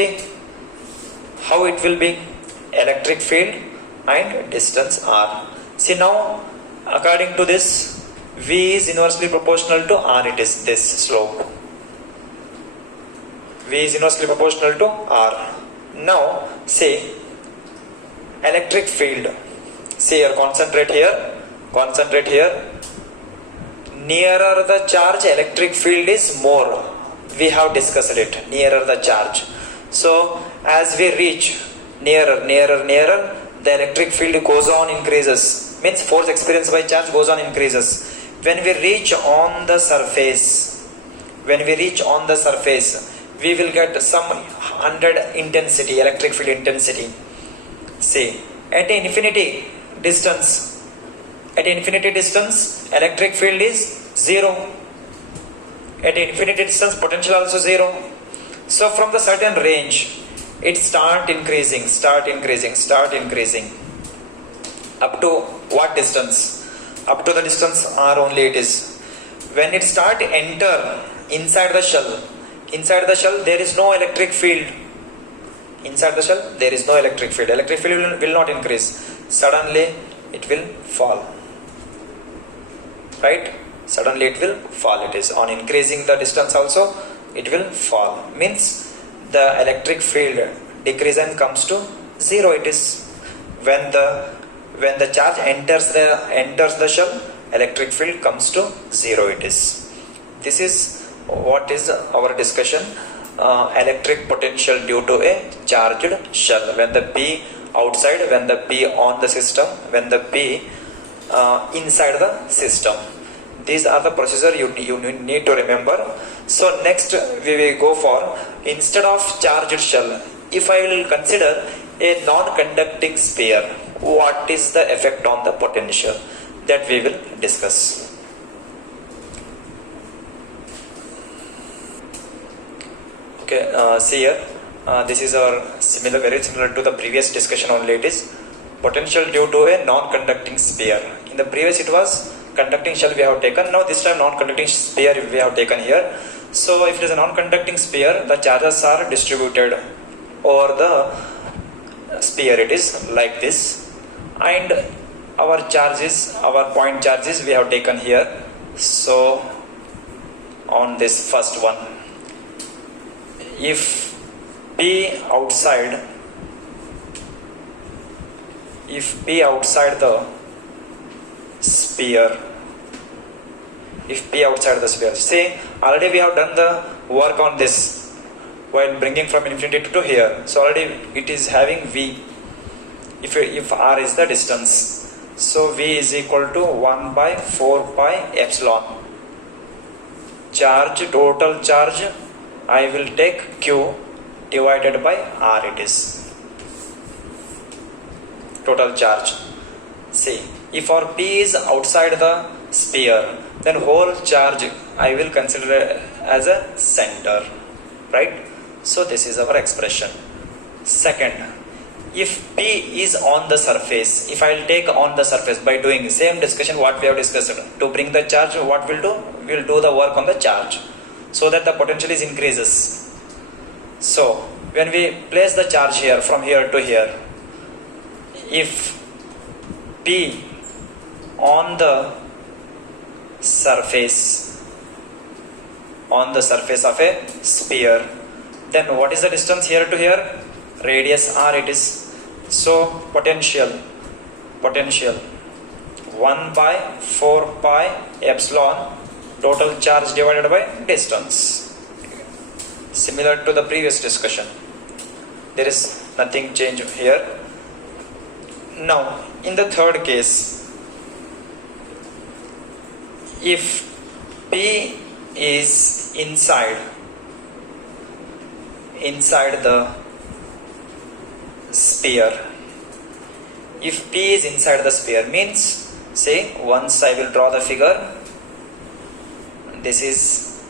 be? Electric field and distance R. See now, according to this, V is inversely proportional to R. It is this slope. V is inversely proportional to R. Now say electric field. See here, concentrate here. Nearer the charge, electric field is more. We have discussed it. Nearer the charge. So as we reach nearer, the electric field goes on increases. Means force experienced by charge goes on increases. When we reach on the surface, we will get some 100 intensity, electric field intensity. See, at infinity distance, electric field is 0. At infinity distance, potential also 0. So from the certain range, it start increasing. Up to what distance? Up to the distance R only it is. When it start enter inside the shell, there is no electric field. Electric field will not increase. Suddenly it will fall, right? It is on increasing the distance also, it will fall. Means the electric field decrease and comes to 0. It is when the charge enters the shell, electric field comes to 0. It is. This is what is our discussion. electric potential due to a charged shell. When the P outside, when the P on the system, when the P inside the system. These are the procedure you need to remember. So next we will go for, instead of charged shell, if I will consider a non-conducting sphere, what is the effect on the potential, that we will discuss. Okay, see here, this is our very similar to the previous discussion only. It is potential due to a non-conducting sphere. In the previous it was conducting shell we have taken. Now this time non-conducting sphere we have taken here. So if it is a non-conducting sphere, the charges are distributed over the sphere. It is like this, and our charges, our point charges we have taken here. So on this first one, if P outside the sphere, see, already we have done the work on this while bringing from infinity to here. So already it is having V, if R is the distance. So V is equal to 1 by 4 pi epsilon. Charge, total charge, I will take Q divided by R, it is total charge. See, if our P is outside the sphere, then whole charge I will consider as a center, right? So this is our expression. Second, if P is on the surface, if I will take on the surface by doing same discussion what we have discussed, to bring the charge, what we'll do? We'll do the work on the charge, so that the potential is increases. So when we place the charge here, from here to here, if P on the surface of a sphere, then what is the distance here to here? Radius R it is. So potential 1 by 4 pi epsilon total charge divided by distance. Similar to the previous discussion, there is nothing change here. Now in the third case, if P is inside the sphere, if P is inside the sphere means, say, once I will draw the figure, this is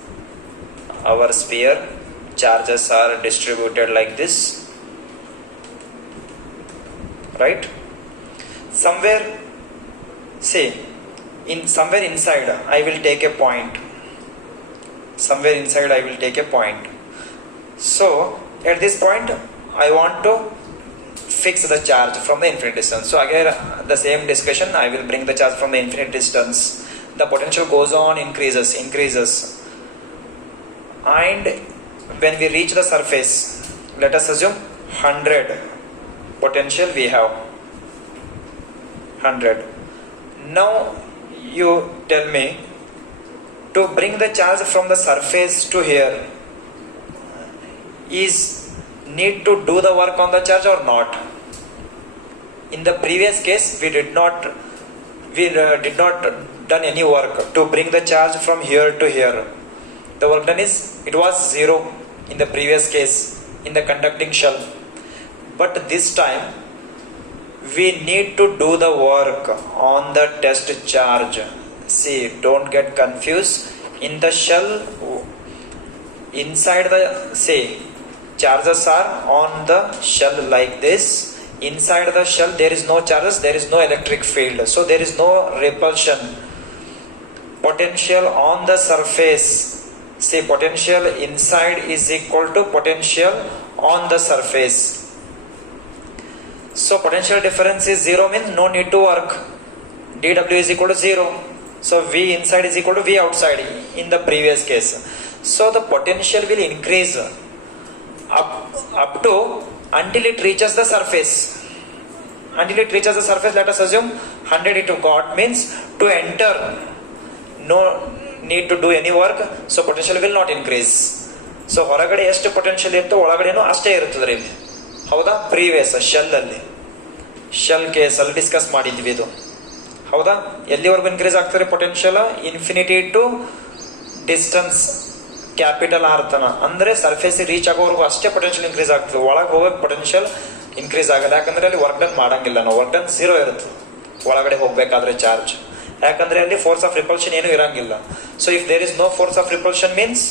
our sphere, charges are distributed like this, right? Somewhere, say, somewhere inside I will take a point. So at this point I want to fix the charge from the infinite distance. So again the same discussion, I will bring the charge from the infinite distance. The potential goes on, increases, and when we reach the surface, let us assume 100 potential we have, 100. Now you tell me, to bring the charge from the surface to here, is need to do the work on the charge or not? In the previous case we did not done any work to bring the charge from here to here. The work done is, it was 0 in the previous case in the conducting shell, but this time we need to do the work on the test charge. See, don't get confused. In the shell, inside the, say, charges are on the shell like this. Inside the shell there is no charges, there is no electric field, so there is no repulsion. Potential on the surface, say, potential inside is equal to potential on the surface. So potential difference is 0 means no need to work. dW is equal to 0. So V inside is equal to V outside in the previous case. So the potential will increase up to until it reaches the surface. Until it reaches the surface, let us assume 100 into God means to enter, no need to do any work, so potential will not increase. So ಹೊರಗಡೆ ಎಷ್ಟು potential ಇತ್ತು ಒಳಗಡೆನೂ ಅಷ್ಟೇ ಇರ್ತದ್ರಿ ಇಲ್ಲಿ. ಹೌದಾ? Previous shell ಕೇಸಲ್ಲಿ discuss ಮಾಡಿದ್ವಿ ಇದು. ಹೌದಾ? ಎಲ್ಲಿವರೆಗೂ ಇನ್ಕ್ರೀಸ್ ಆಗ್ತಾರೆ potential? Infinity to distance capital R ತನ, ಅಂದ್ರೆ ಸರ್ಫೇಸ್ ರೀಚ್ ಆಗೋವರೆಗೂ ಅಷ್ಟೇ ಪೊಟೆನ್ಷಿಯಲ್ ಇನ್ಕ್ರೀಸ್ ಆಗ್ತದೆ. ಒಳಗೆ ಹೋಗೋಕೆ ಪೊಟೆನ್ಷಿಯಲ್ ಇನ್ಕ್ರೀಸ್ ಆಗಲ್ಲ. ಯಾಕಂದ್ರೆ ಅಲ್ಲಿ ವರ್ಕ್ ಡನ್ ಮಾಡಂಗಿಲ್ಲ ನಾವು. ವರ್ಕ್ ಡನ್ 0 ಇರುತ್ತೆ ಒಳಗಡೆ ಹೋಗ್ಬೇಕಾದ್ರೆ ಚಾರ್ಜ್. ಯಾಕಂದ್ರೆ ಅಲ್ಲಿ ಫೋರ್ಸ್ ಆಫ್ ರಿಪಲ್ಷನ್ ಏನು ಇರಂಗಿಲ್ಲ. So if there is no force of repulsion means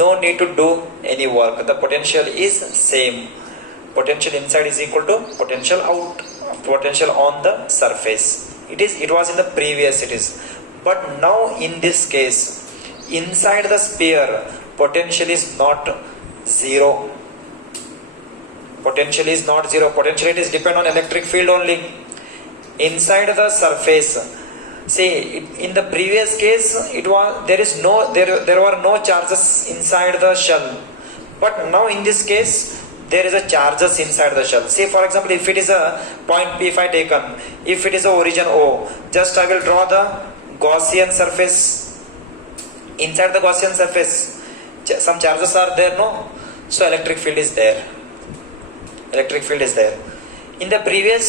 no need to do any work. The potential is same. Potential inside is equal to potential out, potential on the surface. It was in the previous it is. But now in this case, inside the sphere, potential is not zero. Potential is not zero. Potential it is depend on electric field only. Inside the surface, see, in the previous case, there were no charges inside the shell. But now in this case, there is a charges inside the shell. See, for example, if it is a point P if I taken, if it is a origin O, just I will draw the Gaussian surface. Inside the Gaussian surface, some charges are there, no? So electric field is there. Electric field is there. In the previous,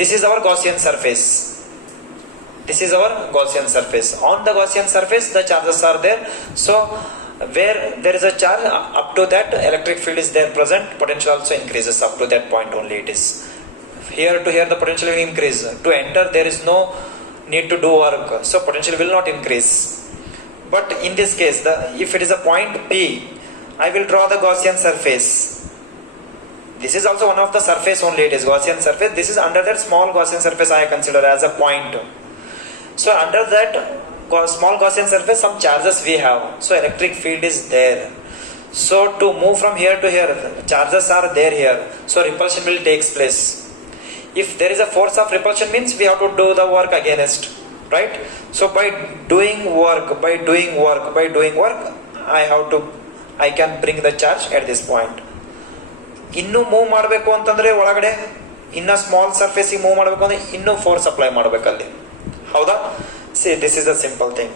this is our Gaussian surface. This is our Gaussian surface. On the Gaussian surface, the charges are there. So, where there is a charge, up to that electric field is there present. Potential also increases up to that point only. It is here to here the potential will increase. To enter, there is no need to do work. So, potential will not increase. But in this case, if it is a point P, I will draw the Gaussian surface. This is also one of the surface only. It is Gaussian surface. This is under that small Gaussian surface I consider as a point. So under that small Gaussian surface, some charges we have. So electric field is there. So to move from here to here, charges are there here. So repulsion will take place. If there is a force of repulsion means we have to do the work against, right? So by doing work, I can bring the charge at this point. ಇನ್ನು move ಮಾಡಬೇಕು ಅಂತಂದ್ರೆ ಒಳಗಡೆ ಇನ್ನ small surface move ಮಾಡಬೇಕು ಅಂದ್ರೆ ಇನ್ನೂ force apply ಮಾಡಬೇಕಲ್ಲಿ. ಹೌದಾ? See, this is a simple thing.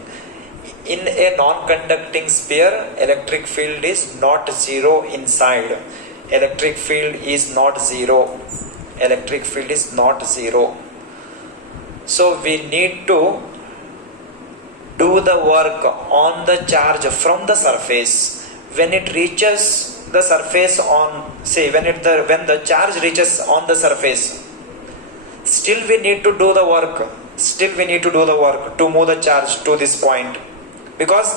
In a non-conducting sphere, electric field is not zero inside. Electric field is not zero. Electric field is not zero. So we need to do the work on the charge from the surface. When it reaches the surface when the charge reaches on the surface, still we need to do the work. To move the charge to this point, because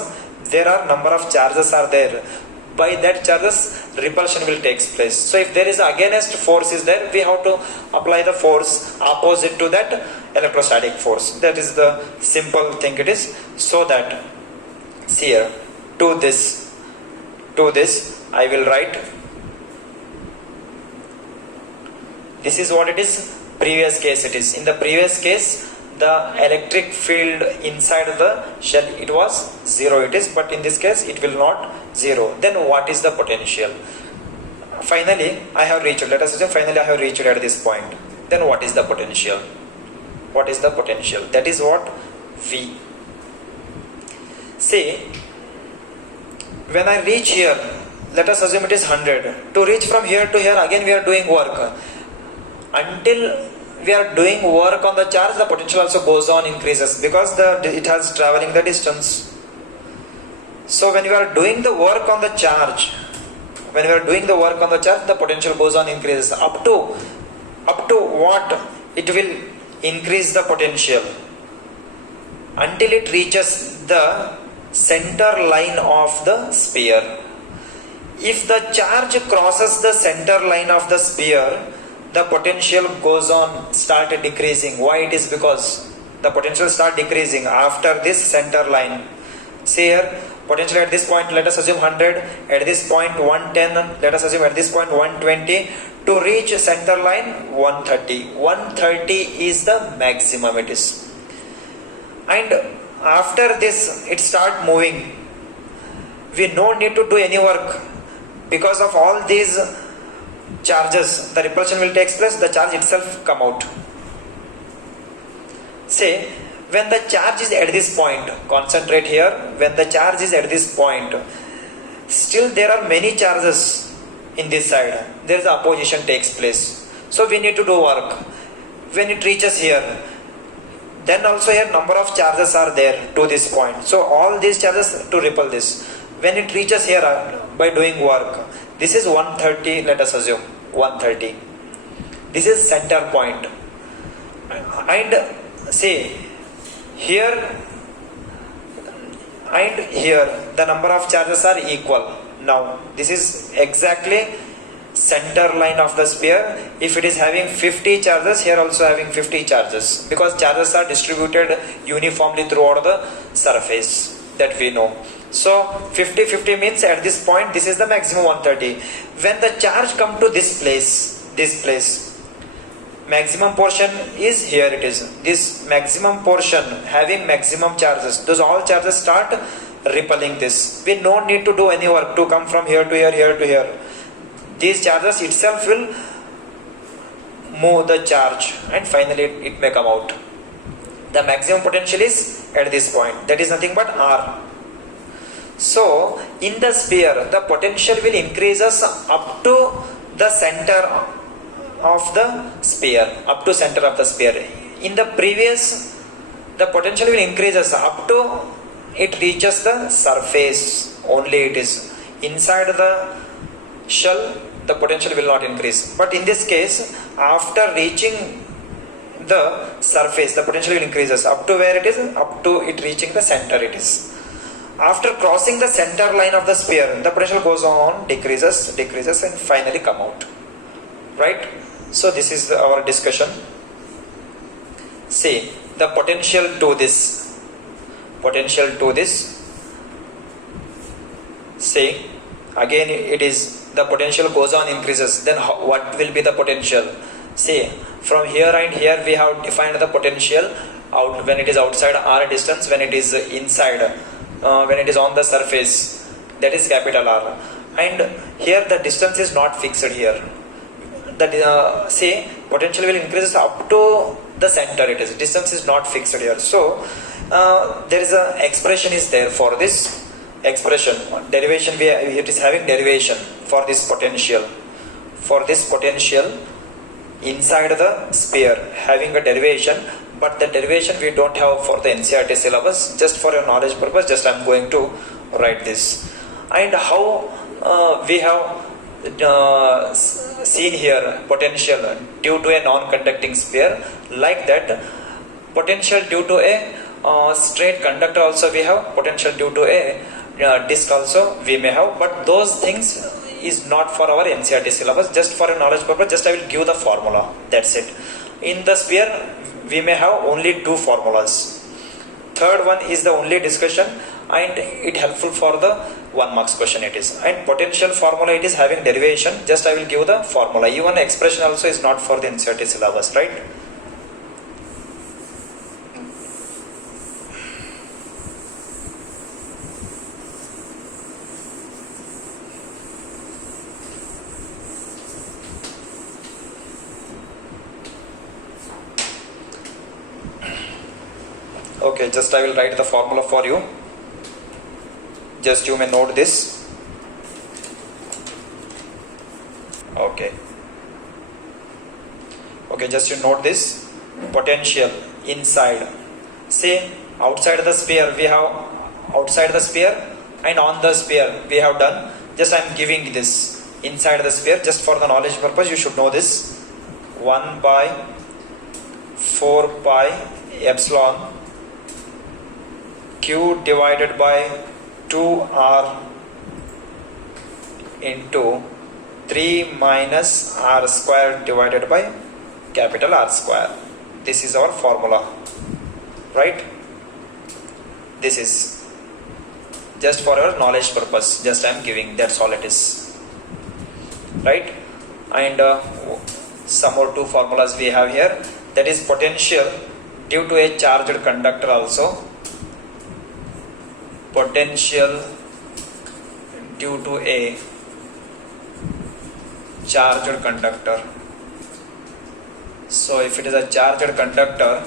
there are number of charges are there. By that charges, repulsion will take place. So if there is against force is there, we have to apply the force opposite to that electrostatic force. That is the simple thing it is. So that, see here, to this I will write. This is what it is. Previous case it is. In the previous case, the electric field inside the shell, it was zero it is, but in this case it will not zero. Then what is the potential? Finally I have reached, let us assume finally I have reached at this point. Then what is the potential? That is what V. See, when I reach here, let us assume it is 100. To reach from here to here, again we are doing work. Until we are doing work on the charge, the potential also goes on increases, because it has traveling the distance. So when we are doing the work on the charge, the potential goes on increases up to what? It will increase the potential until it reaches the center line of the sphere. If the charge crosses the center line of the sphere, the potential goes on, start decreasing. Why it is? Because the potential start decreasing after this center line. See here, potential at this point, let us assume 100, at this point 110, let us assume at this point 120. To reach center line 130. 130 is the maximum it is. And after this it start moving. We no need to do any work. Because of all these charges, the repulsion will take place, the charge itself come out. Say, when the charge is at this point, concentrate here, when the charge is at this point, still there are many charges in this side. There is opposition takes place. So we need to do work. When it reaches here, then also here number of charges are there to this point. So all these charges to repel this. When it reaches here by doing work, this is 130, let us assume 130. This is center point. And say here and here the number of charges are equal. Now this is exactly center line of the sphere. If it is having 50 charges, here also having 50 charges, because charges are distributed uniformly throughout the surface, that we know. So 50-50 means at this point this is the maximum 130. When the charge come to this place, maximum portion is here. It is this maximum portion having maximum charges. Those all charges start repelling this. We don't need to do any work to come from here to here, here to here. These charges itself will move the charge and finally it may come out. The maximum potential is at this point. That is nothing but R. So in the sphere, the potential will increase us up to the center of the sphere, up to center of the sphere. In the previous, the potential will increase us up to it reaches the surface only. It is inside the shell, the potential will not increase. But in this case, after reaching the surface, the potential will increase us up to where it is, up to it reaching the center. It is after crossing the center line of the sphere, the potential goes on, decreases and finally come out. Right? So this is our discussion. See, the potential to this, say again it is the potential goes on, increases. Then what will be the potential? See, from here and here we have defined the potential out when it is outside R distance, when it is inside, when it is on the surface, that is capital R. And here the distance is not fixed here. That say potential will increase up to the center. It is distance is not fixed here. So there is a expression is there for this expression, derivation. It is having derivation for this potential. For this potential inside the sphere having a derivation, but the derivation we don't have for the NCERT syllabus. Just for your knowledge purpose, just I am going to write this. And how we have seen here potential due to a non-conducting sphere, like that potential due to a straight conductor also we have, potential due to a disc also we may have, but those things is not for our NCERT syllabus. Just for a knowledge purpose, just I will give the formula, that's it. In the sphere we may have only two formulas. Third one is the only discussion and it helpful for the 1 marks question it is. And potential formula it is having derivation, just I will give the formula. Even expression also is not for the NCERT syllabus, right? Okay, just I will write the formula for you. Just you may note this. Okay, just you note this. Potential inside, say outside the sphere we have, outside the sphere and on the sphere we have done. Just I am giving this inside the sphere, just for the knowledge purpose you should know this. 1 by 4 pi epsilon q divided by 2r into 3 minus r square divided by capital R square. This is our formula, right? This is just for your knowledge purpose, just I am giving, that's all it is, right? And some more two formulas we have here, that is potential due to a charged conductor also, potential due to a charged conductor. So if it is a charged conductor,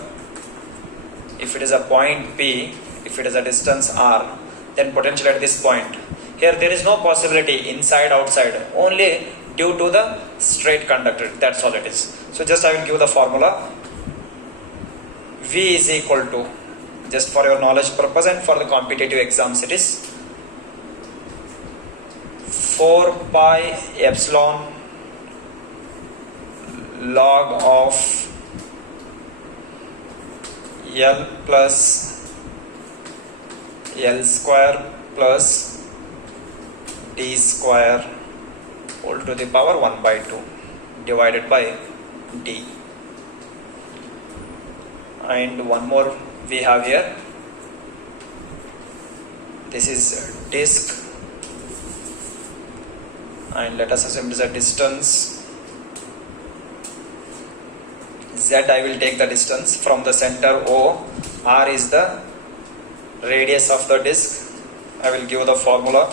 if it is a point P, if it is a distance R, then potential at this point, Here there is no possibility inside, outside, only due to the straight conductor. That's all it is. So just I will give the formula. V is equal to, just for your knowledge purpose and for the competitive exams, it is 4 pi epsilon log of L plus L square plus D square whole to the power 1 by 2 divided by D. And one more we have here. This is disk, and let us assume it is a distance Z. I will take the distance from the center O. R is the radius of the disk. I will give the formula.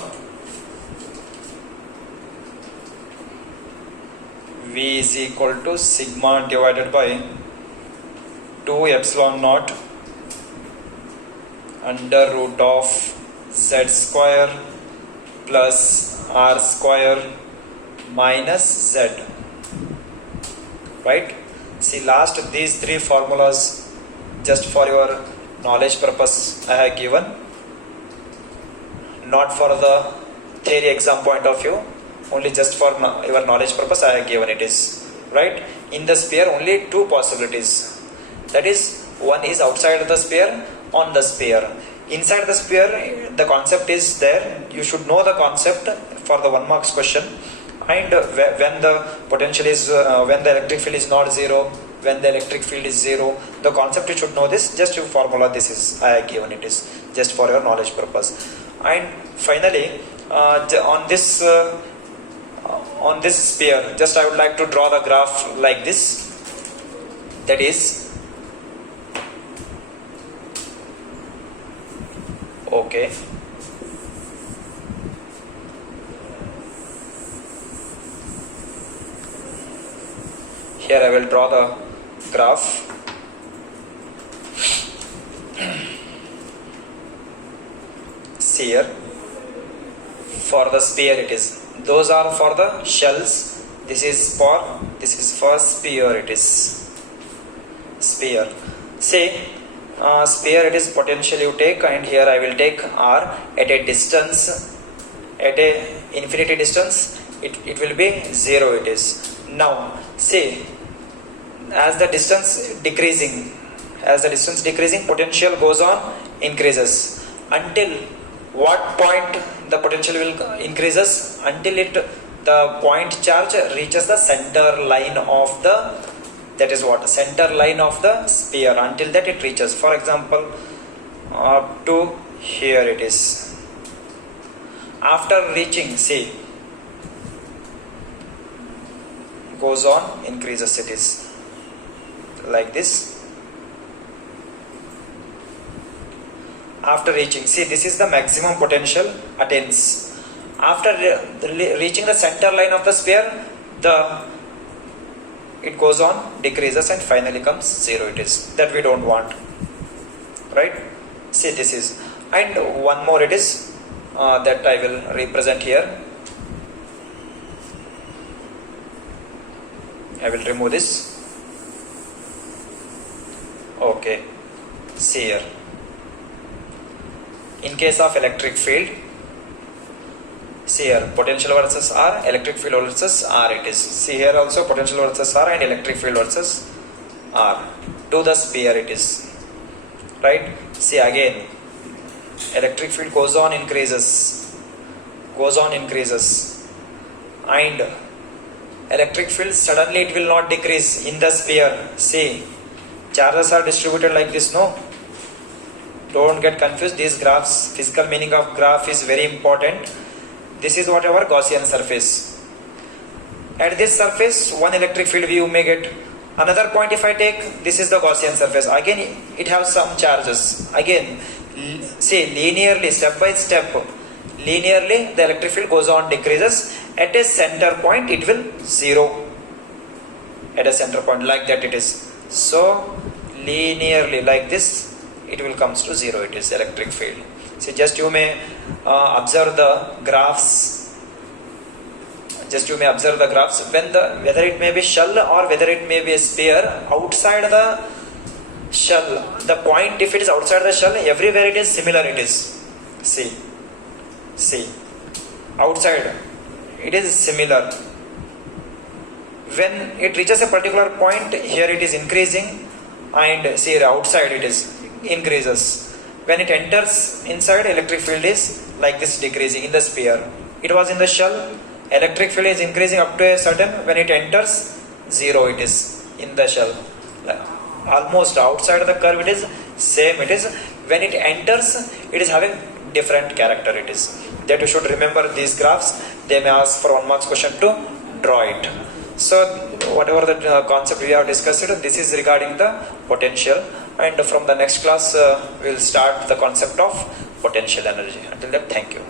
V is equal to sigma divided by 2 epsilon naught under root of Z square plus R square minus Z. Right? See, last these three formulas, just for your knowledge purpose I have given, not for the theory exam point of view, only just for your knowledge purpose I have given it is. Right? In the sphere only two possibilities. That is, one is outside the sphere, on the sphere. Inside the sphere, the concept is there. You should know the concept for the 1 marks question. And when the potential is, when the electric field is not zero, when the electric field is zero, the concept you should know this. Just your formula, this is I have given it is just for your knowledge purpose. And finally, on this sphere, just I would like to draw the graph like this. That is, okay. Here I will draw the graph. See here, for the sphere it is. Those are for the shells. This is for sphere. It is sphere. Say sphere it is potential you take, and here I will take R at a distance, at a infinity distance. It will be 0. It is. Now say, as the distance decreasing, potential goes on increases. Until what point the potential will increases? Until the point charge reaches the center line of the, that is what, center line of the sphere. Until that it reaches, for example, up to here it is. After reaching, see, goes on increases, it is like this. After reaching, see, this is the maximum potential attains. After reaching the center line of the sphere, it goes on decreases and finally comes 0. It is that we don't want, right? See, this is, and one more it is that I will represent here. I will remove this. Okay, see here. In case of electric field, see here, potential versus R, electric field versus R it is. See here also, potential versus R and electric field versus R. To the sphere it is. Right? See again, electric field goes on increases, and electric field suddenly it will not decrease in the sphere. See, charges are distributed like this, no? Don't get confused. These graphs, physical meaning of graph is very important. This is what our Gaussian surface. At this surface, one electric field you may get. Another point if I take, this is the Gaussian surface. Again, it has some charges. Again, say linearly, step by step, linearly the electric field goes on decreases. At a center point, it will 0. At a center point, like that it is. So, linearly like this, it will comes to 0. It is electric field. See, just you may observe the graphs. Just you may observe the graphs when whether it may be shell or whether it may be a sphere outside the shell. The point, if it is outside the shell, everywhere it is similar. It is. See, outside it is similar. When it reaches a particular point, here it is increasing, and see outside it is increases. When it enters inside, electric field is like this decreasing in the sphere. It was in the shell, electric field is increasing up to a certain, when it enters, zero it is in the shell. Almost outside the curve it is same, it is. When it enters, it is having different character it is. That you should remember these graphs. They may ask for 1 marks question to draw it. So whatever the concept we have discussed, this is regarding the potential, and from the next class we will start the concept of potential energy. Until then, thank you.